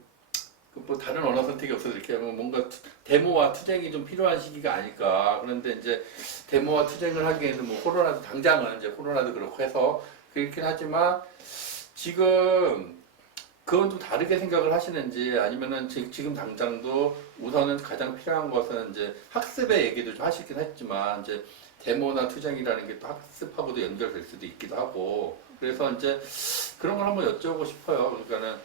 뭐 다른 언어 선택이 없어서 이렇게 뭔가 데모와 투쟁이 좀 필요한 시기가 아닐까. 그런데 이제 데모와 투쟁을 하기에는 뭐 코로나도 당장은 이제 코로나도 그렇고 해서 그렇긴 하지만 지금 그건 좀 다르게 생각을 하시는지 아니면은 지금 당장도 우선은 가장 필요한 것은 이제 학습의 얘기도 좀 하시긴 했지만 이제 데모나 투쟁이라는 게 또 학습하고도 연결될 수도 있기도 하고 그래서 이제 그런 걸 한번 여쭤보고 싶어요. 그러니까는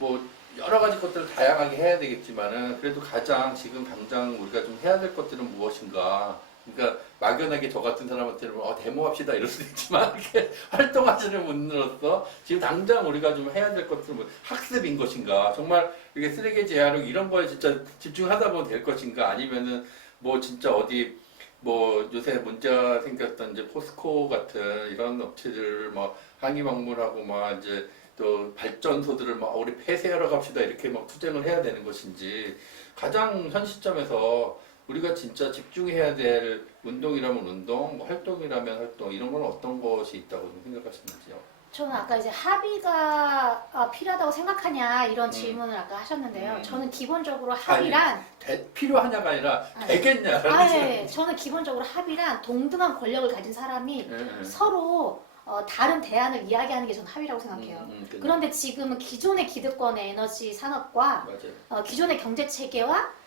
뭐 여러 가지 것들을 다양하게 해야 되겠지만은 그래도 가장 지금 당장 우리가 좀 해야 될 것들은 무엇인가. 그러니까 막연하게 저 같은 사람한테는 데모합시다 이럴 수도 있지만 이렇게 활동하시는 분으로서 지금 당장 우리가 좀 해야 될 것들은 뭐 학습인 것인가. 정말 이게 쓰레기 재활용 이런 거에 진짜 집중하다 보면 될 것인가. 아니면은 뭐 진짜 어디 뭐 요새 문제가 생겼던 이제 포스코 같은 이런 업체들 뭐 항의 방문하고 막 이제 또 발전소들을 막 우리 폐쇄하러 갑시다 이렇게 막 투쟁을 해야 되는 것인지 가장 현 시점에서 우리가 진짜 집중해야 될 운동이라면 운동, 뭐 활동이라면 활동 이런 건 어떤 것이 있다고 좀 생각하시는지요? 저는 아까 이제 합의가 필요하다고 생각하냐 이런 질문을 아까 하셨는데요. 저는 기본적으로 합의란 필요하냐가 아니라 아니, 되겠냐라는 네. 저는 기본적으로 합의란 동등한 권력을 가진 사람이 서로 다른 대안을 이야기하는 게 저는 합의라고 생각해요. 그런데 지금은 기존의 기득권의 에너지 산업과 맞아요. 기존의 경제 체계와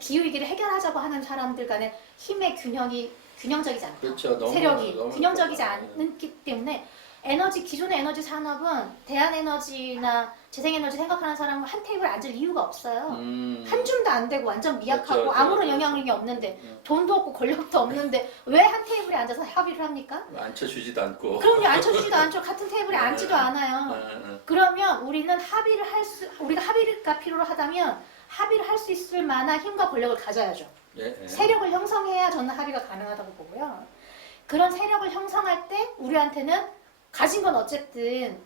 기후 위기를 해결하자고 하는 사람들 간의 힘의 균형이 균형적이지 않다. 그렇죠. 세력이 너무 균형적이지 그렇다. 않기 때문에 기존의 에너지 산업은 대한에너지나 재생에너지 생각하는 사람은 한 테이블에 앉을 이유가 없어요. 한 줌도 안 되고 완전 미약하고 그렇죠, 아무런 그렇죠. 영향력이 없는데 돈도 없고 권력도 없는데 왜 한 테이블에 앉아서 협의를 합니까? 앉혀주지도 않고. 그럼요. 앉혀주지도 않죠. 같은 테이블에 앉지도 않아요. 그러면 우리는 우리가 합의가 필요로 하다면 합의를 할 수 있을 만한 힘과 권력을 가져야죠. 세력을 형성해야 저는 합의가 가능하다고 보고요. 그런 세력을 형성할 때 우리한테는 가진 건 어쨌든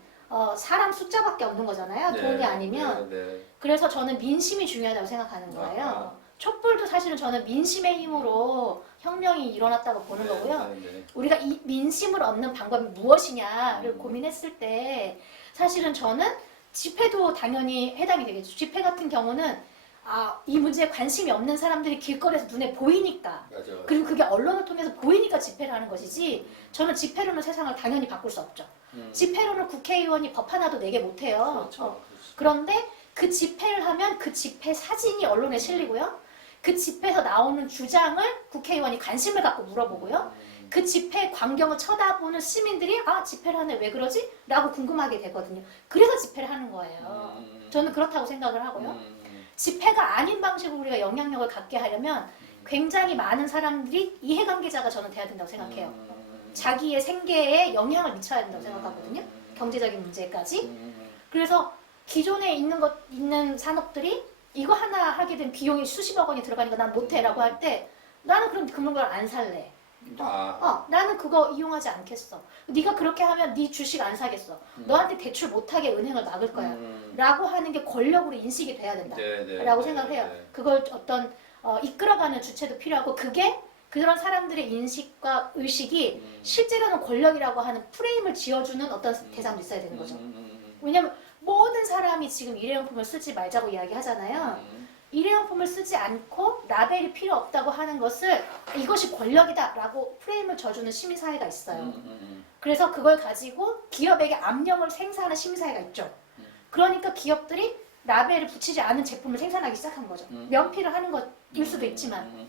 사람 숫자밖에 없는 거잖아요. 돈이 아니면. 그래서 저는 민심이 중요하다고 생각하는 거예요. 촛불도 사실은 저는 민심의 힘으로 혁명이 일어났다고 보는 거고요. 우리가 이 민심을 얻는 방법이 무엇이냐를 고민했을 때 사실은 저는 집회도 당연히 해당이 되겠죠. 집회 같은 경우는 이 문제에 관심이 없는 사람들이 길거리에서 눈에 보이니까 맞아. 그리고 그게 언론을 통해서 보이니까 집회를 하는 것이지 저는 집회로는 세상을 당연히 바꿀 수 없죠. 집회로는 국회의원이 법 하나도 내게 못해요. 그렇죠. 그런데 그 집회를 하면 그 집회 사진이 언론에 실리고요. 그 집회에서 나오는 주장을 국회의원이 관심을 갖고 물어보고요. 그 집회 광경을 쳐다보는 시민들이 집회를 하네 왜 그러지? 라고 궁금하게 되거든요. 그래서 집회를 하는 거예요. 저는 그렇다고 생각을 하고요. 집회가 아닌 방식으로 우리가 영향력을 갖게 하려면 굉장히 많은 사람들이 이해관계자가 저는 돼야 된다고 생각해요. 자기의 생계에 영향을 미쳐야 된다고 생각하거든요. 경제적인 문제까지. 그래서 기존에 있는 산업들이 이거 하나 하게 된 비용이 수십억 원이 들어가니까 난 못해라고 할 때 나는 그런 걸 안 살래. 나는 그거 이용하지 않겠어. 네가 그렇게 하면 네 주식 안 사겠어. 너한테 대출 못하게 은행을 막을 거야. 라고 하는 게 권력으로 인식이 돼야 된다. 라고 생각을 해요. 그걸 어떤 이끌어가는 주체도 필요하고 그게 그런 사람들의 인식과 의식이 실제로는 권력이라고 하는 프레임을 지어주는 어떤 대상도 있어야 되는 거죠. 왜냐면 모든 사람이 지금 일회용품을 쓰지 말자고 이야기하잖아요. 일회용품을 쓰지 않고 라벨이 필요 없다고 하는 것을 이것이 권력이다 라고 프레임을 져주는 시민사회가 있어요. 그래서 그걸 가지고 기업에게 압력을 생산하는 시민사회가 있죠. 그러니까 기업들이 라벨을 붙이지 않은 제품을 생산하기 시작한 거죠. 면피를 하는 것일 수도 있지만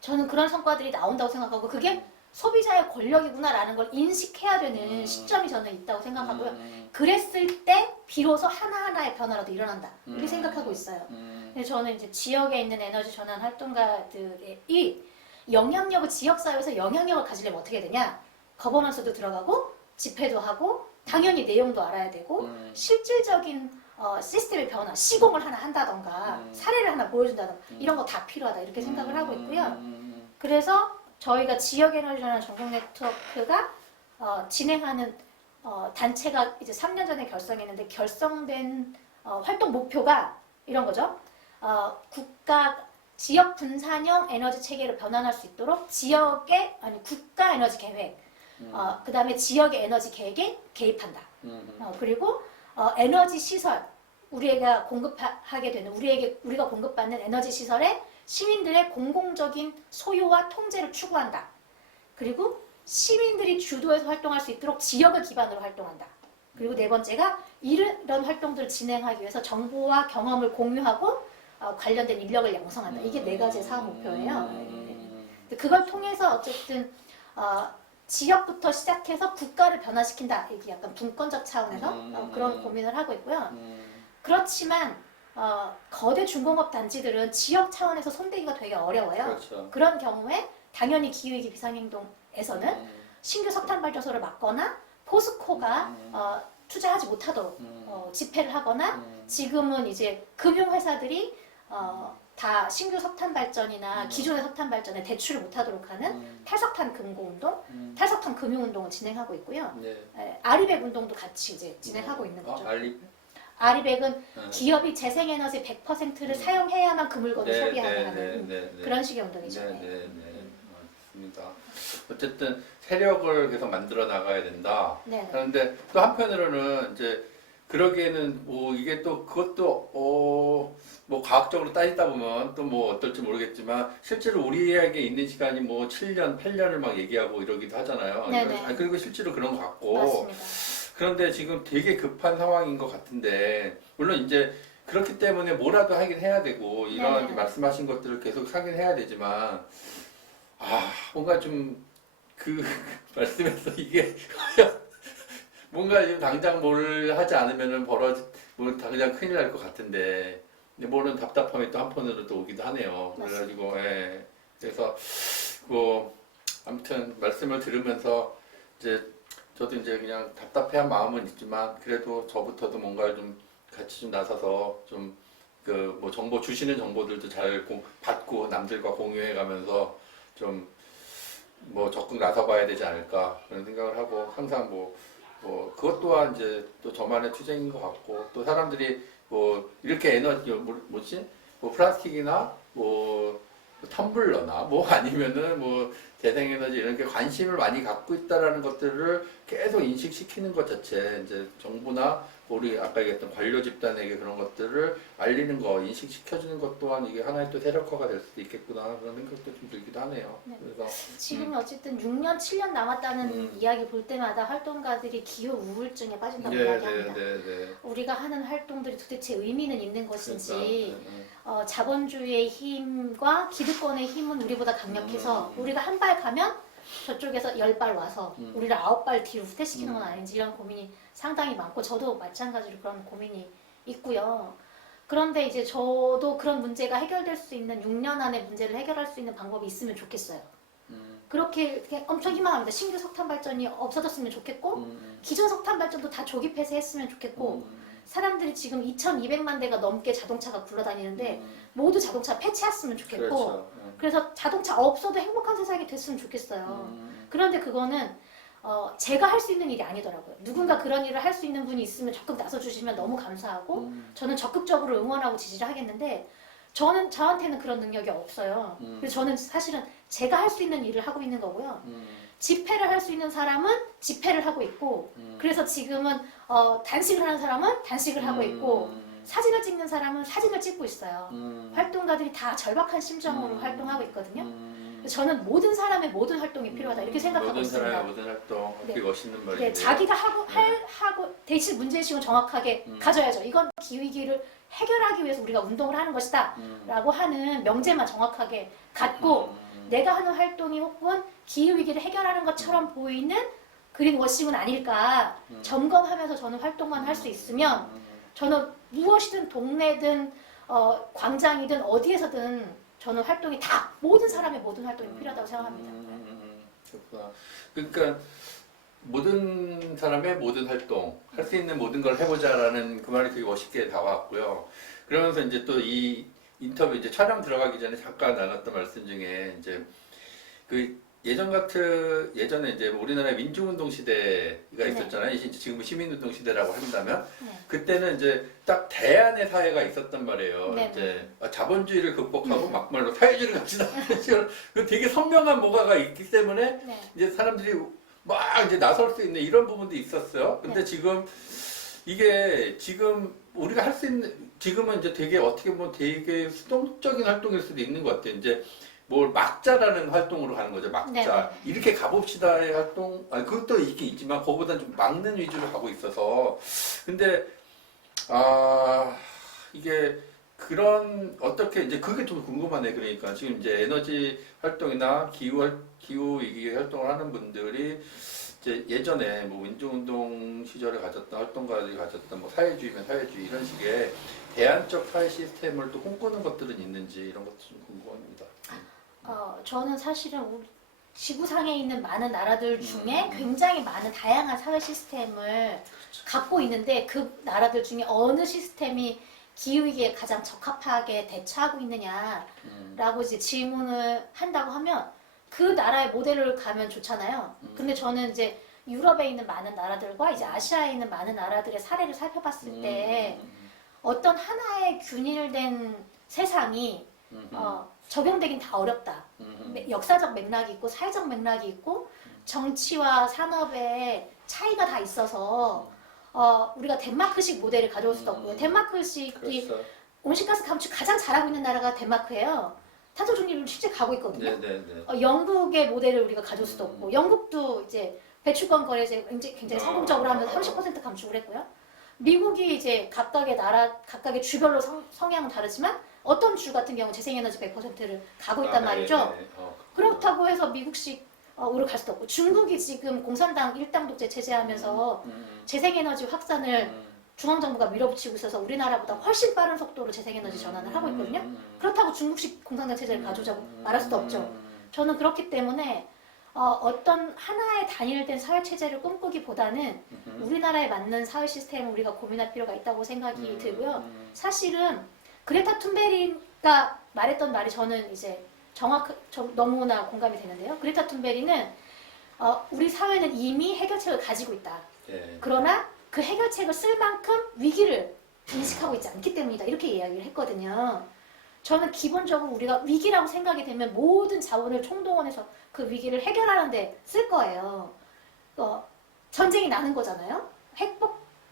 저는 그런 성과들이 나온다고 생각하고 그게 소비자의 권력이구나라는 걸 인식해야 되는 시점이 저는 있다고 생각하고요. 그랬을 때 비로소 하나하나의 변화라도 일어난다 이렇게 생각하고 있어요. 근데 저는 이제 지역에 있는 에너지 전환 활동가들의 이 영향력을 지역사회에서 영향력을 가지려면 어떻게 해야 되냐? 거버넌스도 들어가고 집회도 하고 당연히 내용도 알아야 되고 실질적인 시스템의 변화, 시공을 하나 한다던가 사례를 하나 보여준다던가 이런 거 다 필요하다 이렇게 생각을 하고 있고요. 그래서 저희가 지역 에너지 전환 전국 네트워크가 진행하는 단체가 이제 3년 전에 결성했는데 결성된 활동 목표가 이런 거죠. 국가 지역 분산형 에너지 체계를 변환할 수 있도록 지역의 국가 에너지 계획, 그 다음에 지역의 에너지 계획에 개입한다. 그리고 에너지 시설, 우리가 공급하게 되는 우리가 공급받는 에너지 시설에 시민들의 공공적인 소유와 통제를 추구한다. 그리고 시민들이 주도해서 활동할 수 있도록 지역을 기반으로 활동한다. 그리고 네 번째가 이런 활동들을 진행하기 위해서 정보와 경험을 공유하고 관련된 인력을 양성한다. 이게 네 가지의 사업 목표예요. 그걸 통해서 어쨌든 지역부터 시작해서 국가를 변화시킨다. 이게 약간 분권적 차원에서 그런 고민을 하고 있고요. 그렇지만 거대 중공업 단지들은 지역 차원에서 손대기가 되게 어려워요. 그렇죠. 그런 경우에 당연히 기후위기 비상행동에서는 신규 석탄 발전소를 막거나 포스코가 투자하지 못하도록 집회를 하거나 지금은 이제 금융회사들이 다 신규 석탄 발전이나 기존의 석탄 발전에 대출을 못하도록 하는 탈석탄 금고운동, 탈석탄 금융운동을 진행하고 있고요. 네. 아리백 운동도 같이 이제 진행하고 있는 거죠. 알리백? 아리백은 기업이 재생에너지 100%를 사용해야만 그 물건을 소비하게 하는 그런 식의 운동이죠. 맞습니다. 어쨌든 세력을 계속 만들어 나가야 된다. 네. 그런데 또 한편으로는 이제 그러기에는 뭐 이게 또 그것도 뭐 과학적으로 따지다 보면 또 뭐 어떨지 모르겠지만 실제로 우리에게 있는 시간이 뭐 7년, 8년을 막 얘기하고 이러기도 하잖아요. 네네. 그리고 실제로 그런 것 같고. 맞습니다. 그런데 지금 되게 급한 상황인 것 같은데 물론 이제 그렇기 때문에 뭐라도 하긴 해야 되고 이런 네네. 말씀하신 것들을 계속 하긴 해야 되지만 뭔가 좀 그 말씀에서 이게 뭔가 지금 당장 뭘 하지 않으면은 뭐 당장 큰일 날 것 같은데 근데 모르는 답답함이 또 한편으로 또 오기도 하네요. 그래가지고 예. 그래서 뭐 아무튼 말씀을 들으면서 이제 저도 이제 그냥 답답해한 마음은 있지만 그래도 저부터도 뭔가를 좀 같이 좀 나서서 좀 그 뭐 정보 주시는 정보들도 잘 받고 남들과 공유해가면서 좀 뭐 적극 나서봐야 되지 않을까 그런 생각을 하고 항상 뭐 그것 또한 이제 또 저만의 투쟁인 것 같고 또 사람들이 뭐 이렇게 에너지 뭐지 뭐 플라스틱이나 뭐 텀블러나 뭐 아니면은 뭐 재생에너지 이런 게 관심을 많이 갖고 있다라는 것들을 계속 인식시키는 것 자체 이제 정부나 우리 아까 얘기했던 관료 집단에게 그런 것들을 알리는 거 인식시켜주는 것 또한 이게 하나의 또 세력화가 될 수도 있겠구나 그런 생각도 좀 들기도 하네요. 네. 그래서 지금 어쨌든 6년, 7년 남았다는 이야기 볼 때마다 활동가들이 기후 우울증에 빠진다고 이야기합니다. 우리가 하는 활동들이 도대체 의미는 있는 것인지 자본주의의 힘과 기득권의 힘은 우리보다 강력해서 우리가 한 발 가면 저쪽에서 10발 와서 우리를 9발 뒤로 후퇴시키는 건 아닌지 이런 고민이 상당히 많고 저도 마찬가지로 그런 고민이 있고요. 그런데 이제 저도 그런 문제가 해결될 수 있는 6년 안에 문제를 해결할 수 있는 방법이 있으면 좋겠어요. 그렇게 엄청 희망합니다. 신규 석탄 발전이 없어졌으면 좋겠고 기존 석탄 발전도 다 조기 폐쇄했으면 좋겠고 사람들이 지금 2,200만 대가 넘게 자동차가 굴러다니는데 모두 자동차 폐치했으면 좋겠고 그렇죠. 그래서 자동차 없어도 행복한 세상이 됐으면 좋겠어요. 그런데 그거는 제가 할 수 있는 일이 아니더라고요. 누군가 그런 일을 할 수 있는 분이 있으면 적극 나서주시면 너무 감사하고 저는 적극적으로 응원하고 지지를 하겠는데 저한테는 그런 능력이 없어요. 그래서 저는 사실은 제가 할 수 있는 일을 하고 있는 거고요. 집회를 할 수 있는 사람은 집회를 하고 있고 그래서 지금은 단식을 하는 사람은 단식을 하고 있고 사진을 찍는 사람은 사진을 찍고 있어요. 활동가들이 다 절박한 심정으로 활동하고 있거든요. 저는 모든 사람의 모든 활동이 필요하다 이렇게 생각하고 모든 있습니다. 사람의 모든 활동 되게 네. 멋있는 말인데. 네, 자기가 하고 대신 문제의식은 정확하게 가져야죠. 이건 기후위기를 해결하기 위해서 우리가 운동을 하는 것이다 라고 하는 명제만 정확하게 갖고 내가 하는 활동이 혹은 기후위기를 해결하는 것처럼 보이는 그린워싱은 아닐까 점검하면서 저는 활동만 할 수 있으면 저는 무엇이든 동네든 광장이든 어디에서든 저는 활동이 다 모든 사람의 모든 활동이 필요하다고 생각합니다. 그렇구나. 그러니까 모든 사람의 모든 활동, 할 수 있는 모든 걸 해보자라는 그 말이 되게 멋있게 다가왔고요. 그러면서 이제 또 이 인터뷰 이제 촬영 들어가기 전에 잠깐 나눴던 말씀 중에 이제 그 예전에 이제 우리나라의 민주운동 시대가 있었잖아요. 이제 지금 시민운동 시대라고 한다면 그때는 이제 딱 대안의 사회가 있었단 말이에요. 네. 이제 자본주의를 극복하고 막말로 사회주의를 갑시다. 그 되게 선명한 뭐가가 있기 때문에 이제 사람들이 막 이제 나설 수 있는 이런 부분도 있었어요. 근데 지금 이게 지금 우리가 할 수 있는 지금은 이제 되게 어떻게 보면 되게 수동적인 활동일 수도 있는 것 같아요. 이제 뭘 막자라는 활동으로 가는 거죠. 막자. 네네. 이렇게 가봅시다의 활동. 아니 그것도 있긴 있지만 그거보다는 좀 막는 위주로 가고 있어서. 근데 이게 그런 어떻게 이제 그게 좀 궁금하네. 그러니까 지금 이제 에너지 활동이나 기후 위기 활동을 하는 분들이 이제 예전에 뭐 민주운동 시절에 가졌던 활동가들이 가졌던 뭐 사회주의면 사회주의 이런 식의 대안적 사회 시스템을 또 꿈꾸는 것들은 있는지 이런 것도 좀 궁금합니다. 저는 사실은 우리 지구상에 있는 많은 나라들 중에 굉장히 많은 다양한 사회 시스템을 갖고 있는데 그 나라들 중에 어느 시스템이 기후위기에 가장 적합하게 대처하고 있느냐라고 이제 질문을 한다고 하면 그 나라의 모델을 가면 좋잖아요. 근데 저는 이제 유럽에 있는 많은 나라들과 이제 아시아에 있는 많은 나라들의 사례를 살펴봤을 때 어떤 하나의 균일된 세상이 적용되긴 다 어렵다. 역사적 맥락이 있고 사회적 맥락이 있고 정치와 산업의 차이가 다 있어서 우리가 덴마크식 모델을 가져올 수도 없고요. 덴마크식이 그렇죠. 온실가스 감축 가장 잘하고 있는 나라가 덴마크예요. 탄소 중립을 실제 가고 있거든요. 네네네. 영국의 모델을 우리가 가져올 수도 없고 영국도 이제 배출권 거래제 굉장히 성공적으로 하면서 30% 감축을 했고요. 미국이 이제 각각의 나라, 각각의 주별로 성향은 다르지만 어떤 주 같은 경우 재생에너지 100%를 가고 있단 말이죠. 그렇다고 해서 미국식으로 갈 수도 없고 중국이 지금 공산당 일당 독재 체제하면서 재생에너지 확산을 중앙정부가 밀어붙이고 있어서 우리나라보다 훨씬 빠른 속도로 재생에너지 전환을 하고 있거든요. 그렇다고 중국식 공산당 체제를 가져오자고 말할 수도 없죠. 저는 그렇기 때문에 어떤 하나의 단일된 사회체제를 꿈꾸기보다는 우리나라에 맞는 사회 시스템을 우리가 고민할 필요가 있다고 생각이 들고요. 사실은 그레타 툰베리가 말했던 말이 저는 이제 너무나 공감이 되는데요. 그레타 툰베리는 우리 사회는 이미 해결책을 가지고 있다. 그러나 그 해결책을 쓸 만큼 위기를 인식하고 있지 않기 때문이다. 이렇게 이야기를 했거든요. 저는 기본적으로 우리가 위기라고 생각이 되면 모든 자원을 총동원해서 그 위기를 해결하는 데 쓸 거예요. 전쟁이 나는 거잖아요.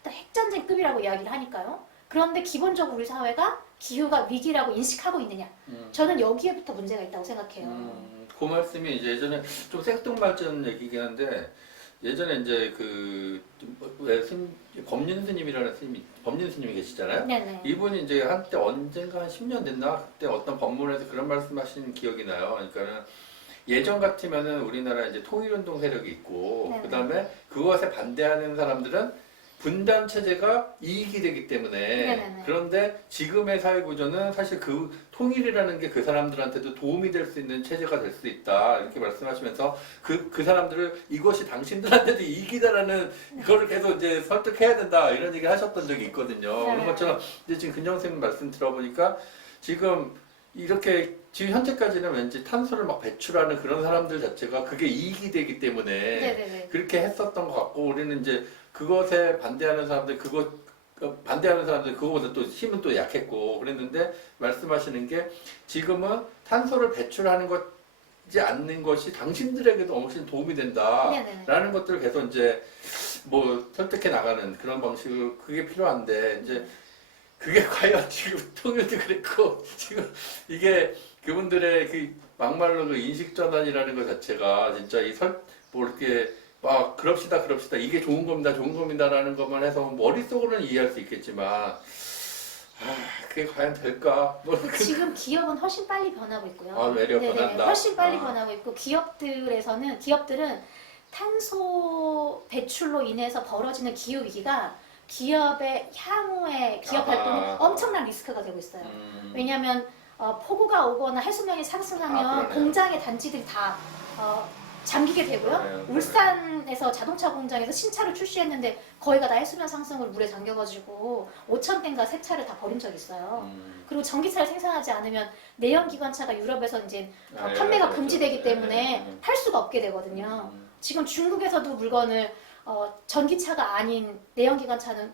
핵전쟁급이라고 이야기를 하니까요. 그런데 기본적으로 우리 사회가 기후가 위기라고 인식하고 있느냐. 저는 여기에부터 문제가 있다고 생각해요. 그 말씀이 이제 예전에 좀 생뚱맞은 얘기긴 한데 예전에 이제 법륜 스님이라는 법륜 스님이 계시잖아요. 네네. 이분이 이제 한때 언젠가 한 10년 됐나 그때 어떤 법문에서 그런 말씀하신 기억이 나요. 그러니까는 예전 같으면은 우리나라 이제 통일운동 세력이 있고 네네. 그다음에 그것에 반대하는 사람들은 분단 체제가 이익이 되기 때문에 네네네. 그런데 지금의 사회 구조는 사실 그 통일이라는 게 그 사람들한테도 도움이 될 수 있는 체제가 될 수 있다 이렇게 말씀하시면서 그 사람들을 이것이 당신들한테도 이익이다라는 그거를 계속 이제 설득해야 된다 이런 얘기 하셨던 적이 있거든요. 네. 그런 것처럼 이제 지금 근정 선생님 말씀 들어보니까 지금 이렇게 지금 현재까지는 왠지 탄소를 막 배출하는 그런 사람들 자체가 그게 이익이 되기 때문에 네네네. 그렇게 했었던 것 같고 우리는 이제 그것에 반대하는 사람들 그거보다 또 힘은 또 약했고 그랬는데 말씀하시는 게 지금은 탄소를 배출하는 것지 않는 것이 당신들에게도 훨씬 도움이 된다라는 네네네. 것들을 계속 이제 뭐 설득해 나가는 그런 방식으로 그게 필요한데 이제 그게 과연 지금 통일도 그랬고 지금 이게 그분들의 그 막말로 그 인식 전환이라는 것 자체가 진짜 뭐 이렇게 막 그럽시다 이게 좋은 겁니다라는 것만 해서 머릿속으로는 이해할 수 있겠지만 그게 과연 될까? 뭐 지금 기업은 훨씬 빨리 변하고 있고요. 아, 외려 네네, 변한다. 훨씬 빨리 변하고 있고 기업들은 탄소 배출로 인해서 벌어지는 기후 위기가 기업의 향후의 기업 아하. 활동에 엄청난 리스크가 되고 있어요. 왜냐하면 폭우가 오거나 해수면이 상승하면 그러네요. 공장의 단지들이 다 잠기게 되고요. 그러네요. 울산에서 자동차 공장에서 신차를 출시했는데 거의가 다 해수면 상승으로 물에 잠겨가지고 5,000대인가 새 차를 다 버린 적이 있어요. 그리고 전기차를 생산하지 않으면 내연기관차가 유럽에서 이제 판매가 금지되기 때문에 팔 수가 없게 되거든요. 지금 중국에서도 물건을 전기차가 아닌 내연기관차는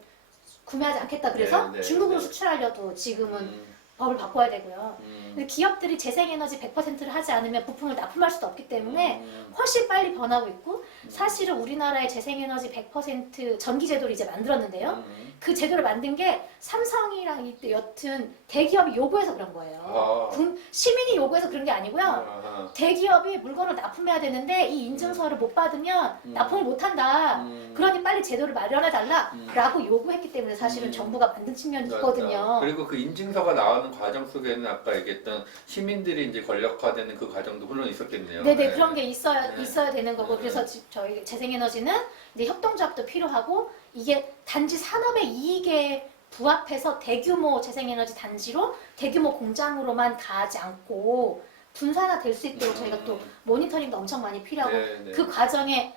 구매하지 않겠다 그래서 네, 네, 중국으로 네. 수출하려도 지금은 법을 바꿔야 되고요. 근데 기업들이 재생에너지 100%를 하지 않으면 부품을 납품할 수도 없기 때문에 훨씬 빨리 변하고 있고 사실은 우리나라의 재생에너지 100% 전기 제도를 이제 만들었는데요. 그 제도를 만든 게 삼성이랑 여튼 대기업이 요구해서 그런 거예요. 시민이 요구해서 그런 게 아니고요. 대기업이 물건을 납품해야 되는데 이 인증서를 못 받으면 납품을 못 한다. 그러니 빨리 제도를 마련해 달라라고 요구했기 때문에 사실은 정부가 만든 측면이 있거든요. 그리고 그 인증서가 나오는 과정 속에는 아까 얘기했던 시민들이 이제 권력화되는 그 과정도 물론 있었겠네요. 네네, 네. 그런 게 있어야 되는 거고 네. 그래서 저희 재생에너지는 이제 협동조합도 필요하고 이게 단지 산업의 이익에 부합해서 대규모 재생에너지 단지로 대규모 공장으로만 가지 않고 분산화 될 수 있도록 저희가 또 모니터링도 엄청 많이 필요하고 네. 그 과정에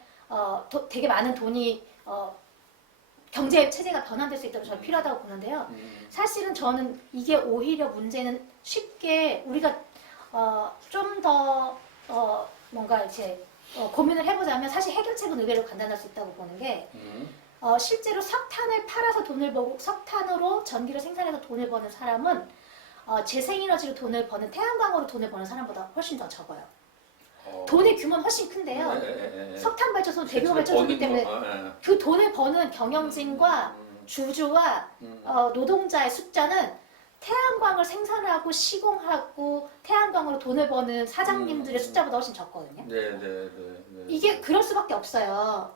되게 많은 돈이 경제 체제가 변환될 수 있도록 저는 필요하다고 보는데요. 사실은 저는 이게 오히려 문제는 쉽게 우리가 좀 더 뭔가 이제 고민을 해보자면 사실 해결책은 의외로 간단할 수 있다고 보는 게 실제로 석탄을 팔아서 돈을 벌고 석탄으로 전기를 생산해서 돈을 버는 사람은 재생에너지로 돈을 버는 태양광으로 돈을 버는 사람보다 훨씬 더 적어요. 돈의 규모는 훨씬 큰데요. 석탄 발전소는 대규모 발전소이기 때문에 그 돈을 버는 경영진과 주주와 노동자의 숫자는 태양광을 생산하고 시공하고 태양광으로 돈을 버는 사장님들의 숫자보다 훨씬 적거든요. 이게 그럴 수밖에 없어요.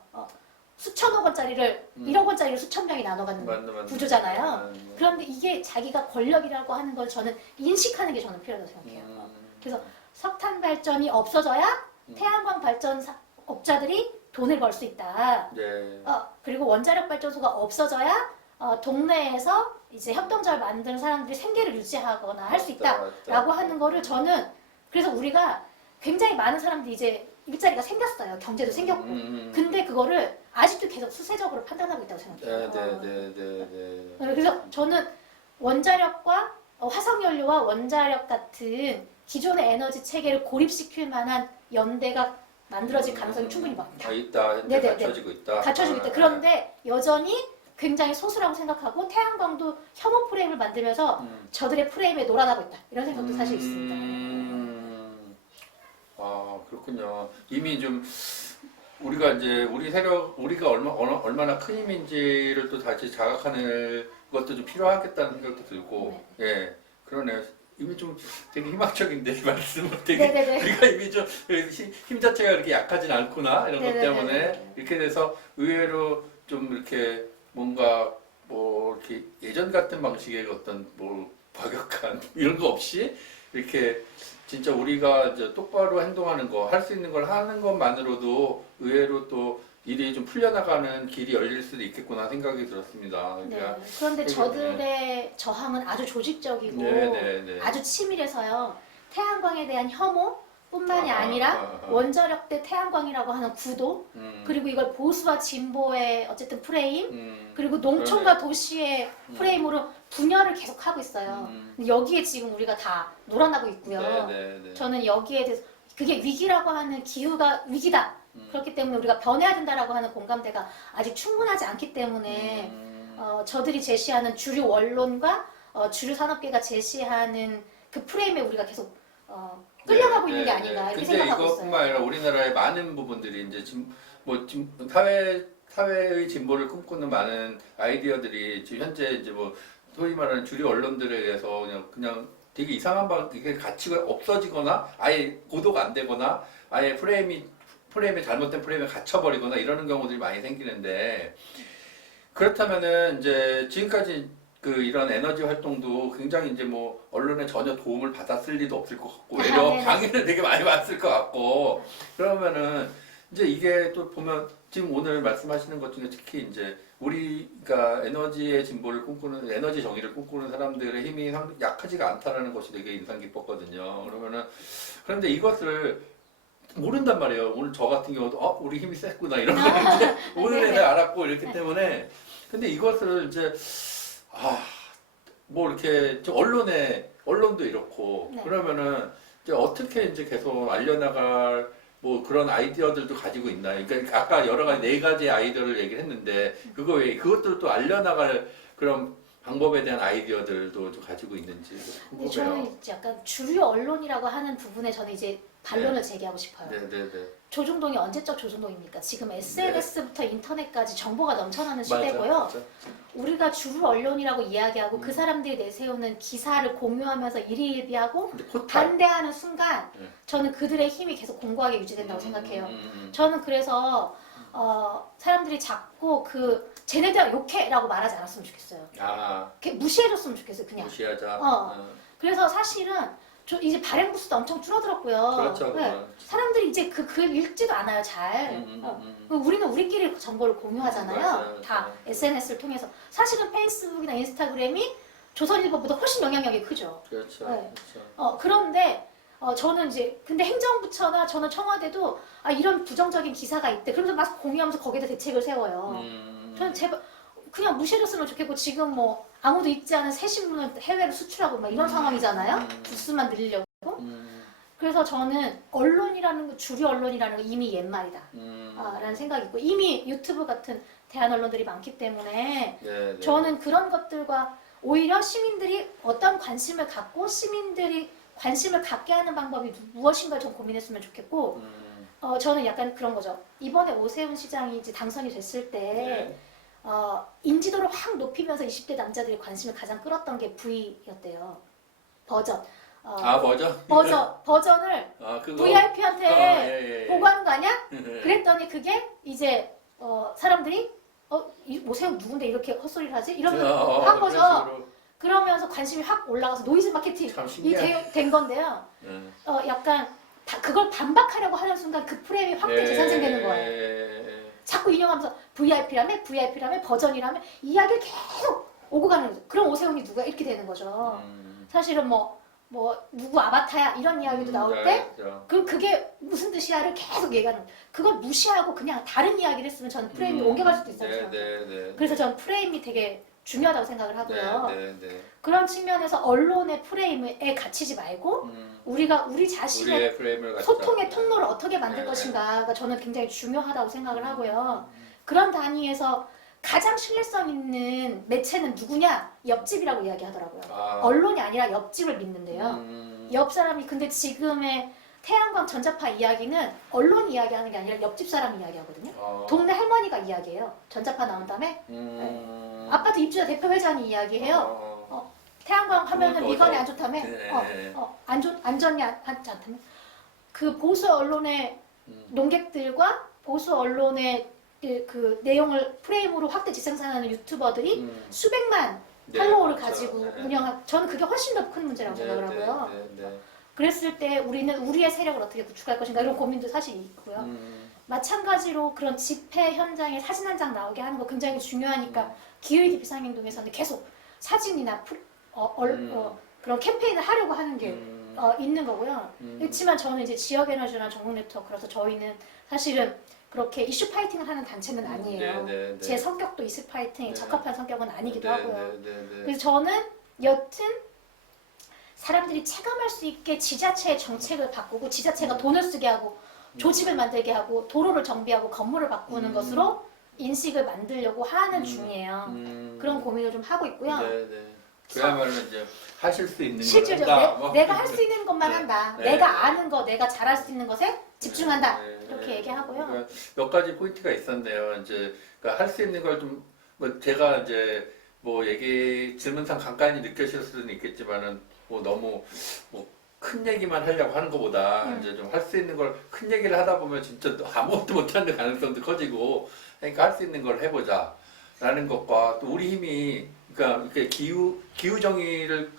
수천억 원짜리를 1억 원짜리를 수천 명이 나눠 갖는 구조잖아요. 그런데 이게 자기가 권력이라고 하는 걸 저는 인식하는 게 저는 필요하다고 생각해요. 그래서 석탄 발전이 없어져야 태양광 발전 업자들이 돈을 벌 수 있다. 그리고 원자력 발전소가 없어져야 동네에서 이제 협동조합을 만드는 사람들이 생계를 유지하거나 할 수 있다라고 하는 거를 저는 그래서 우리가 굉장히 많은 사람들이 이제 일자리가 생겼어요. 경제도 생겼고. 근데 그거를 아직도 계속 수세적으로 판단하고 있다고 생각해요. 그래서 저는 원자력과 화석연료와 원자력 같은 기존의 에너지 체계를 고립시킬 만한 연대가 만들어질 가능성이 충분히 많다. 있다. 갖춰지고 있다. 갖춰지고 있다. 그런데 여전히 굉장히 소수라고 생각하고 태양광도 혐오 프레임을 만들면서 저들의 프레임에 놀아나고 있다. 이런 생각도 사실 있습니다. 그렇군요. 이미 좀 우리가 이제 우리가 얼마나 큰 힘인지를 또 다시 자각하는 것도 좀 필요하겠다는 생각도 들고, 예, 그러네요. 이미 좀 되게 희망적인데 말씀을 되게 우리가 이미 좀 힘 자체가 그렇게 약하진 않구나 이런 것 때문에 이렇게 돼서 의외로 좀 이렇게 뭔가 뭐 이렇게 예전 같은 방식의 어떤 뭐 과격한 이런 거 없이 이렇게 진짜 우리가 이제 똑바로 행동하는 거, 할 수 있는 걸 하는 것만으로도 의외로 또 일이 좀 풀려나가는 길이 열릴 수도 있겠구나 생각이 들었습니다. 그런데 저들의 저항은 아주 조직적이고 아주 치밀해서요. 태양광에 대한 혐오뿐만이 아니라 원자력 대 태양광이라고 하는 구도 그리고 이걸 보수와 진보의 어쨌든 프레임 그리고 농촌과 도시의 프레임으로 분열을 계속 하고 있어요. 여기에 지금 우리가 다 놀아나고 있고요. 저는 여기에 대해서 그게 위기라고 하는 기후가 위기다. 그렇기 때문에 우리가 변해야 된다라고 하는 공감대가 아직 충분하지 않기 때문에 저들이 제시하는 주류 원론과 주류 산업계가 제시하는 그 프레임에 우리가 계속 끌려가고 있는 게 아닌가 이렇게 생각하고 있어요. 이것뿐만 아니라 우리나라의 많은 부분들이 이제 사회의 진보를 꿈꾸는 많은 아이디어들이 지금 현재 이제 뭐 소위 말하는 주류 언론들에 의해서 그냥 되게 이상한 이게 가치가 없어지거나 아예 고도가 안 되거나 아예 프레임이 잘못된 프레임에 갇혀버리거나 이러는 경우들이 많이 생기는데 그렇다면은 이제 지금까지 이런 에너지 활동도 굉장히 이제 뭐 언론에 전혀 도움을 받았을 리도 없을 것 같고 오히려 네. 방해를 되게 많이 받았을 것 같고 그러면은 이제 이게 또 보면 지금 오늘 말씀하시는 것 중에 특히 이제 우리가 에너지의 진보를 꿈꾸는 에너지 정의를 꿈꾸는 사람들의 힘이 약하지가 않다라는 것이 되게 인상 깊었거든요. 그러면은 그런데 이것을 모른단 말이에요. 오늘 저 같은 경우도 우리 힘이 셌구나 이런 걸 이제 오늘 네. 내가 알았고 이렇기 때문에 근데 이것을 이제 뭐 이렇게 언론도 이렇고 네. 그러면은 이제 어떻게 이제 계속 알려나갈 뭐 그런 아이디어들도 가지고 있나요? 그러니까 아까 여러 가지 4가지 아이디어를 얘기를 했는데 그거 외에 그것들을 또 알려나갈 그런 방법에 대한 아이디어들도 좀 가지고 있는지 근데 궁금해요. 저는 이제 약간 주류 언론이라고 하는 부분에 저는 이제 반론을 제기하고 싶어요. 네네네. 조중동이 언제적 조중동입니까? 지금 SNS부터 인터넷까지 정보가 넘쳐나는 맞아, 시대고요. 맞아. 우리가 주류 언론이라고 이야기하고 그 사람들이 내세우는 기사를 공유하면서 일희일비하고 근데 포탈. 반대하는 순간 네. 저는 그들의 힘이 계속 공고하게 유지된다고 생각해요. 음. 저는 그래서 사람들이 자꾸 쟤네들 욕해라고 말하지 않았으면 좋겠어요. 이렇게 무시해줬으면 좋겠어요, 그냥. 무시하자. 그래서 사실은 이제 발행 부수도 엄청 줄어들었고요. 그렇죠. 네. 사람들이 이제 그 글 읽지도 않아요, 잘. 우리는 우리끼리 정보를 공유하잖아요. 맞아요. 다 SNS를 통해서. 사실은 페이스북이나 인스타그램이 조선일보보다 훨씬 영향력이 크죠. 그렇죠. 네. 그렇죠. 그런데 저는 이제 근데 행정부처나 저는 청와대도 이런 부정적인 기사가 있대. 그러면서 막 공유하면서 거기다 대책을 세워요. 저는 제발 그냥 무시해줬으면 좋겠고 지금 뭐 아무도 읽지 않은 새 신문을 해외로 수출하고 막 이런 상황이잖아요. 부수만 늘리려고. 그래서 저는 언론이라는 거, 주류 언론이라는 거 이미 옛말이다. 라는 생각이 있고 이미 유튜브 같은 대한 언론들이 많기 때문에 네. 저는 그런 것들과 오히려 시민들이 어떤 관심을 갖고 시민들이 관심을 갖게 하는 방법이 무엇인가 좀 고민했으면 좋겠고 저는 약간 그런 거죠. 이번에 오세훈 시장이 이제 당선이 됐을 때 네. 인지도를 확 높이면서 20대 남자들이 관심을 가장 끌었던 게 V였대요. 버전. 버전을 그거. VIP한테 예. 보고하는 거 아니야? 그랬더니 그게 이제 사람들이 이 오세훈 누군데 이렇게 헛소리를 하지? 이러면서 한 거죠. 그러면서 관심이 확 올라가서 노이즈 마케팅이 참 신기하네. 된 건데요. 약간 그걸 반박하려고 하는 순간 그 프레임이 확 재산생되는 거예요. 자꾸 인용하면서 VIP라며 버전이라며 이야기를 계속 오고 가는 거죠. 그럼 오세훈이 누가 이렇게 되는 거죠. 사실은 뭐 누구 아바타야 이런 이야기도 나올 때 그게 무슨 뜻이야를 계속 얘기하는 거예요. 그걸 무시하고 그냥 다른 이야기를 했으면 저는 프레임이 옮겨갈 수도 있다고 생각해요. 그래서 저는 프레임이 되게 중요하다고 생각을 하고요. 그런 측면에서 언론의 프레임에 갇히지 말고 우리가 우리 자신의 우리의 프레임을 갖자. 소통의 통로를 어떻게 만들 네. 것인가가 저는 굉장히 중요하다고 생각을 하고요. 그런 단위에서 가장 신뢰성 있는 매체는 누구냐? 옆집이라고 이야기하더라고요. 언론이 아니라 옆집을 믿는데요. 옆 사람이 근데 지금의 태양광 전자파 이야기는 언론이 이야기하는 게 아니라 옆집 사람이 이야기하거든요. 동네 할머니가 이야기해요. 전자파 나온 다음에 아파트 입주자 대표 회장이 이야기해요. 태양광 하면은 미관에 안 좋다며? 안 좋냐? 않지 않다며? 그 보수 언론의 농객들과 보수 언론의 그 내용을 프레임으로 확대 재생산하는 유튜버들이 수백만 팔로워를 가지고 운영한 저는 그게 훨씬 더 큰 문제라고 생각을 하고요. 그랬을 때 우리는 우리의 세력을 어떻게 구축할 것인가 이런 고민도 사실 있고요. 마찬가지로 그런 집회 현장에 사진 한 장 나오게 하는 거 굉장히 중요하니까 기후위기 비상행동에서는 계속 사진이나 그런 캠페인을 하려고 하는 게 있는 거고요. 그렇지만 저는 이제 지역에너지나 전국네트워크라서 저희는 사실은 그렇게 이슈 파이팅을 하는 단체는 아니에요. 제 성격도 이슈 파이팅에 적합한 성격은 아니기도 하고요. 그래서 저는 여튼 사람들이 체감할 수 있게 지자체의 정책을 바꾸고 지자체가 돈을 쓰게 하고 조직을 만들게 하고 도로를 정비하고 건물을 바꾸는 것으로 인식을 만들려고 하는 중이에요. 그런 고민을 좀 하고 있고요. 그야말로 이제 하실 수 있는 실질적으로 걸 한다. 내가 할 수 있는 것만 한다. 네. 내가 아는 거, 내가 잘할 수 있는 것에 집중한다. 이렇게 얘기하고요. 그러니까 몇 가지 포인트가 있었네요. 이제 그러니까 할 수 있는 걸 좀 뭐 제가 이제 뭐 질문상 간간히 느껴질 수는 있겠지만은 뭐 너무 뭐 큰 얘기만 하려고 하는 것보다 이제 좀 할 수 있는 걸 큰 얘기를 하다 보면 진짜 또 아무것도 못하는 가능성도 커지고 그러니까 할 수 있는 걸 해보자 라는 것과 또 우리 힘이 그러니까 이렇게 기후 정의를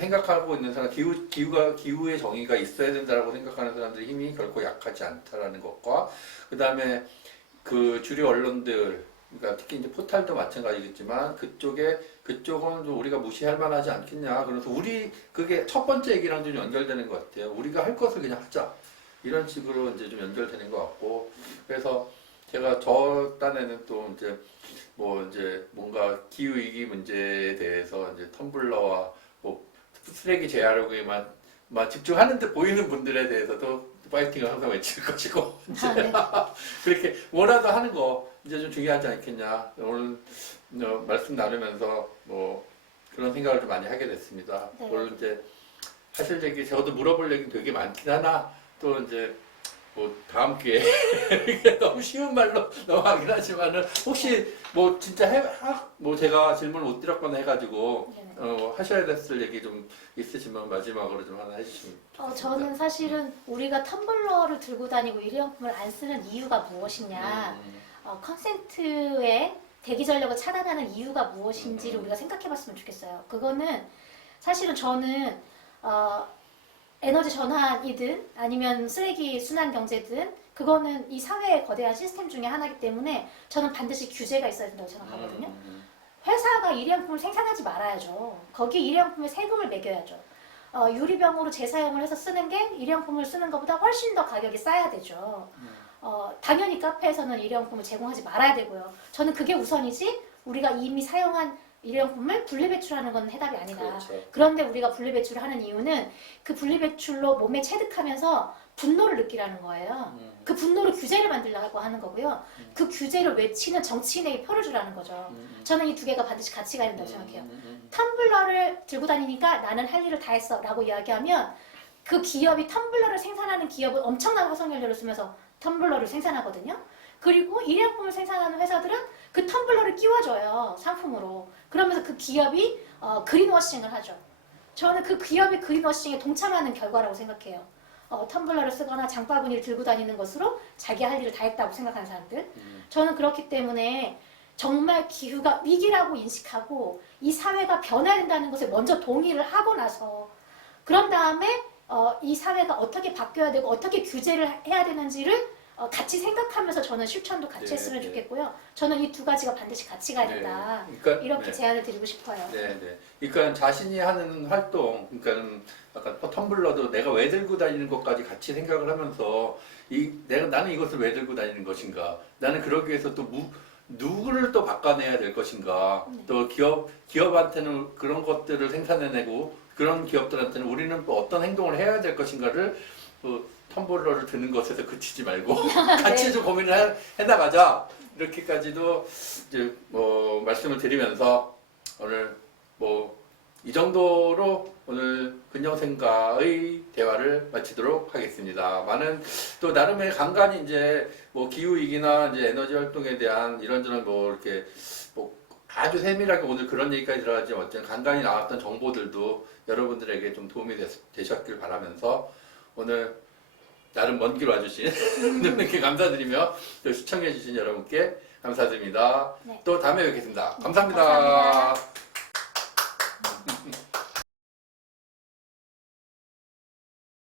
생각하고 있는 사람 기후의 정의가 있어야 된다라고 생각하는 사람들의 힘이 결코 약하지 않다라는 것과 그 다음에 그 주류 언론들 그러니까 특히 이제 포탈도 마찬가지겠지만 그쪽은 좀 우리가 무시할 만하지 않겠냐. 그래서 그게 첫 번째 얘기랑 좀 연결되는 것 같아요. 우리가 할 것을 그냥 하자. 이런 식으로 이제 좀 연결되는 것 같고. 그래서 제가 저 딴에는 또 이제 뭔가 기후 위기 문제에 대해서 이제 텀블러와 뭐 쓰레기 재활용에만 집중하는 듯 보이는 분들에 대해서도 파이팅을 항상 외칠 것이고 이제 네. 그렇게 뭐라도 하는 거 이제 좀 중요하지 않겠냐. 오늘 말씀 나누면서 뭐 그런 생각을 좀 많이 하게 됐습니다. 네. 오늘 이제 하실 얘기 저도 물어볼 얘기 되게 많긴 하나 또 이제 뭐 다음 기회에 이게 너무 쉬운 말로 넘어가긴 하지만은 혹시 뭐 진짜 뭐 제가 질문을 못 드렸거나 해가지고 네네. 하셔야 됐을 얘기 좀 있으시면 마지막으로 좀 하나 해주시면 좋겠습니다. 저는 사실은 우리가 텀블러를 들고 다니고 일회용품을 안 쓰는 이유가 무엇이냐, 컨센트의 대기 전력을 차단하는 이유가 무엇인지를 우리가 생각해봤으면 좋겠어요. 그거는 사실은 저는 에너지 전환이든 아니면 쓰레기 순환 경제든 그거는 이 사회의 거대한 시스템 중에 하나이기 때문에 저는 반드시 규제가 있어야 된다고 생각하거든요. 회사가 일회용품을 생산하지 말아야죠. 거기 일회용품에 세금을 매겨야죠. 유리병으로 재사용을 해서 쓰는 게 일회용품을 쓰는 것보다 훨씬 더 가격이 싸야 되죠. 당연히 카페에서는 일회용품을 제공하지 말아야 되고요. 저는 그게 우선이지 우리가 이미 사용한 일회용품을 분리배출하는 건 해답이 아니다. 그렇죠. 그런데 우리가 분리배출을 하는 이유는 그 분리배출로 몸에 체득하면서 분노를 느끼라는 거예요. 그 분노로 규제를 만들려고 하는 거고요. 그 규제를 외치는 정치인에게 표를 주라는 거죠. 저는 이 두 개가 반드시 같이 가야 된다고 생각해요. 텀블러를 들고 다니니까 나는 할 일을 다 했어 라고 이야기하면 그 기업이 텀블러를 생산하는 기업은 엄청난 화석연료를 쓰면서 텀블러를 생산하거든요. 그리고 일회용품을 생산하는 회사들은 그 텀블러를 끼워줘요. 상품으로. 그러면서 그 기업이 그린워싱을 하죠. 저는 그 기업의 그린워싱에 동참하는 결과라고 생각해요. 텀블러를 쓰거나 장바구니를 들고 다니는 것으로 자기 할 일을 다 했다고 생각하는 사람들. 저는 그렇기 때문에 정말 기후가 위기라고 인식하고 이 사회가 변해야 된다는 것에 먼저 동의를 하고 나서 그런 다음에 이 사회가 어떻게 바뀌어야 되고 어떻게 규제를 해야 되는지를 같이 생각하면서 저는 실천도 같이 했으면 좋겠고요. 저는 이 두 가지가 반드시 같이 가야 된다. 그러니까, 이렇게 제안을 드리고 싶어요. 네. 그러니까 자신이 하는 활동, 그러니까 아까 텀블러도 내가 왜 들고 다니는 것까지 같이 생각을 하면서 나는 이것을 왜 들고 다니는 것인가? 나는 그러기 위해서 또 누구를 또 바꿔내야 될 것인가? 또 기업한테는 그런 것들을 생산해내고 그런 기업들한테는 우리는 또 어떤 행동을 해야 될 것인가를 텀블러를 드는 것에서 그치지 말고 같이 좀 고민을 해나가자. 이렇게까지도 이제 뭐 말씀을 드리면서 오늘 뭐 이 정도로 오늘 근영생과의 대화를 마치도록 하겠습니다. 많은 또 나름의 간간히 이제 뭐 기후 위기나 이제 에너지 활동에 대한 이런저런 뭐 이렇게 뭐 아주 세밀하게 오늘 그런 얘기까지 들어가지 어쨌든 간간히 나왔던 정보들도 여러분들에게 좀 도움이 되셨길 바라면서 오늘 나름 먼 길 와주신 여러분께 감사드리며 또 시청해주신 여러분께 감사드립니다. 네. 또 다음에 뵙겠습니다. 감사합니다. 감사합니다.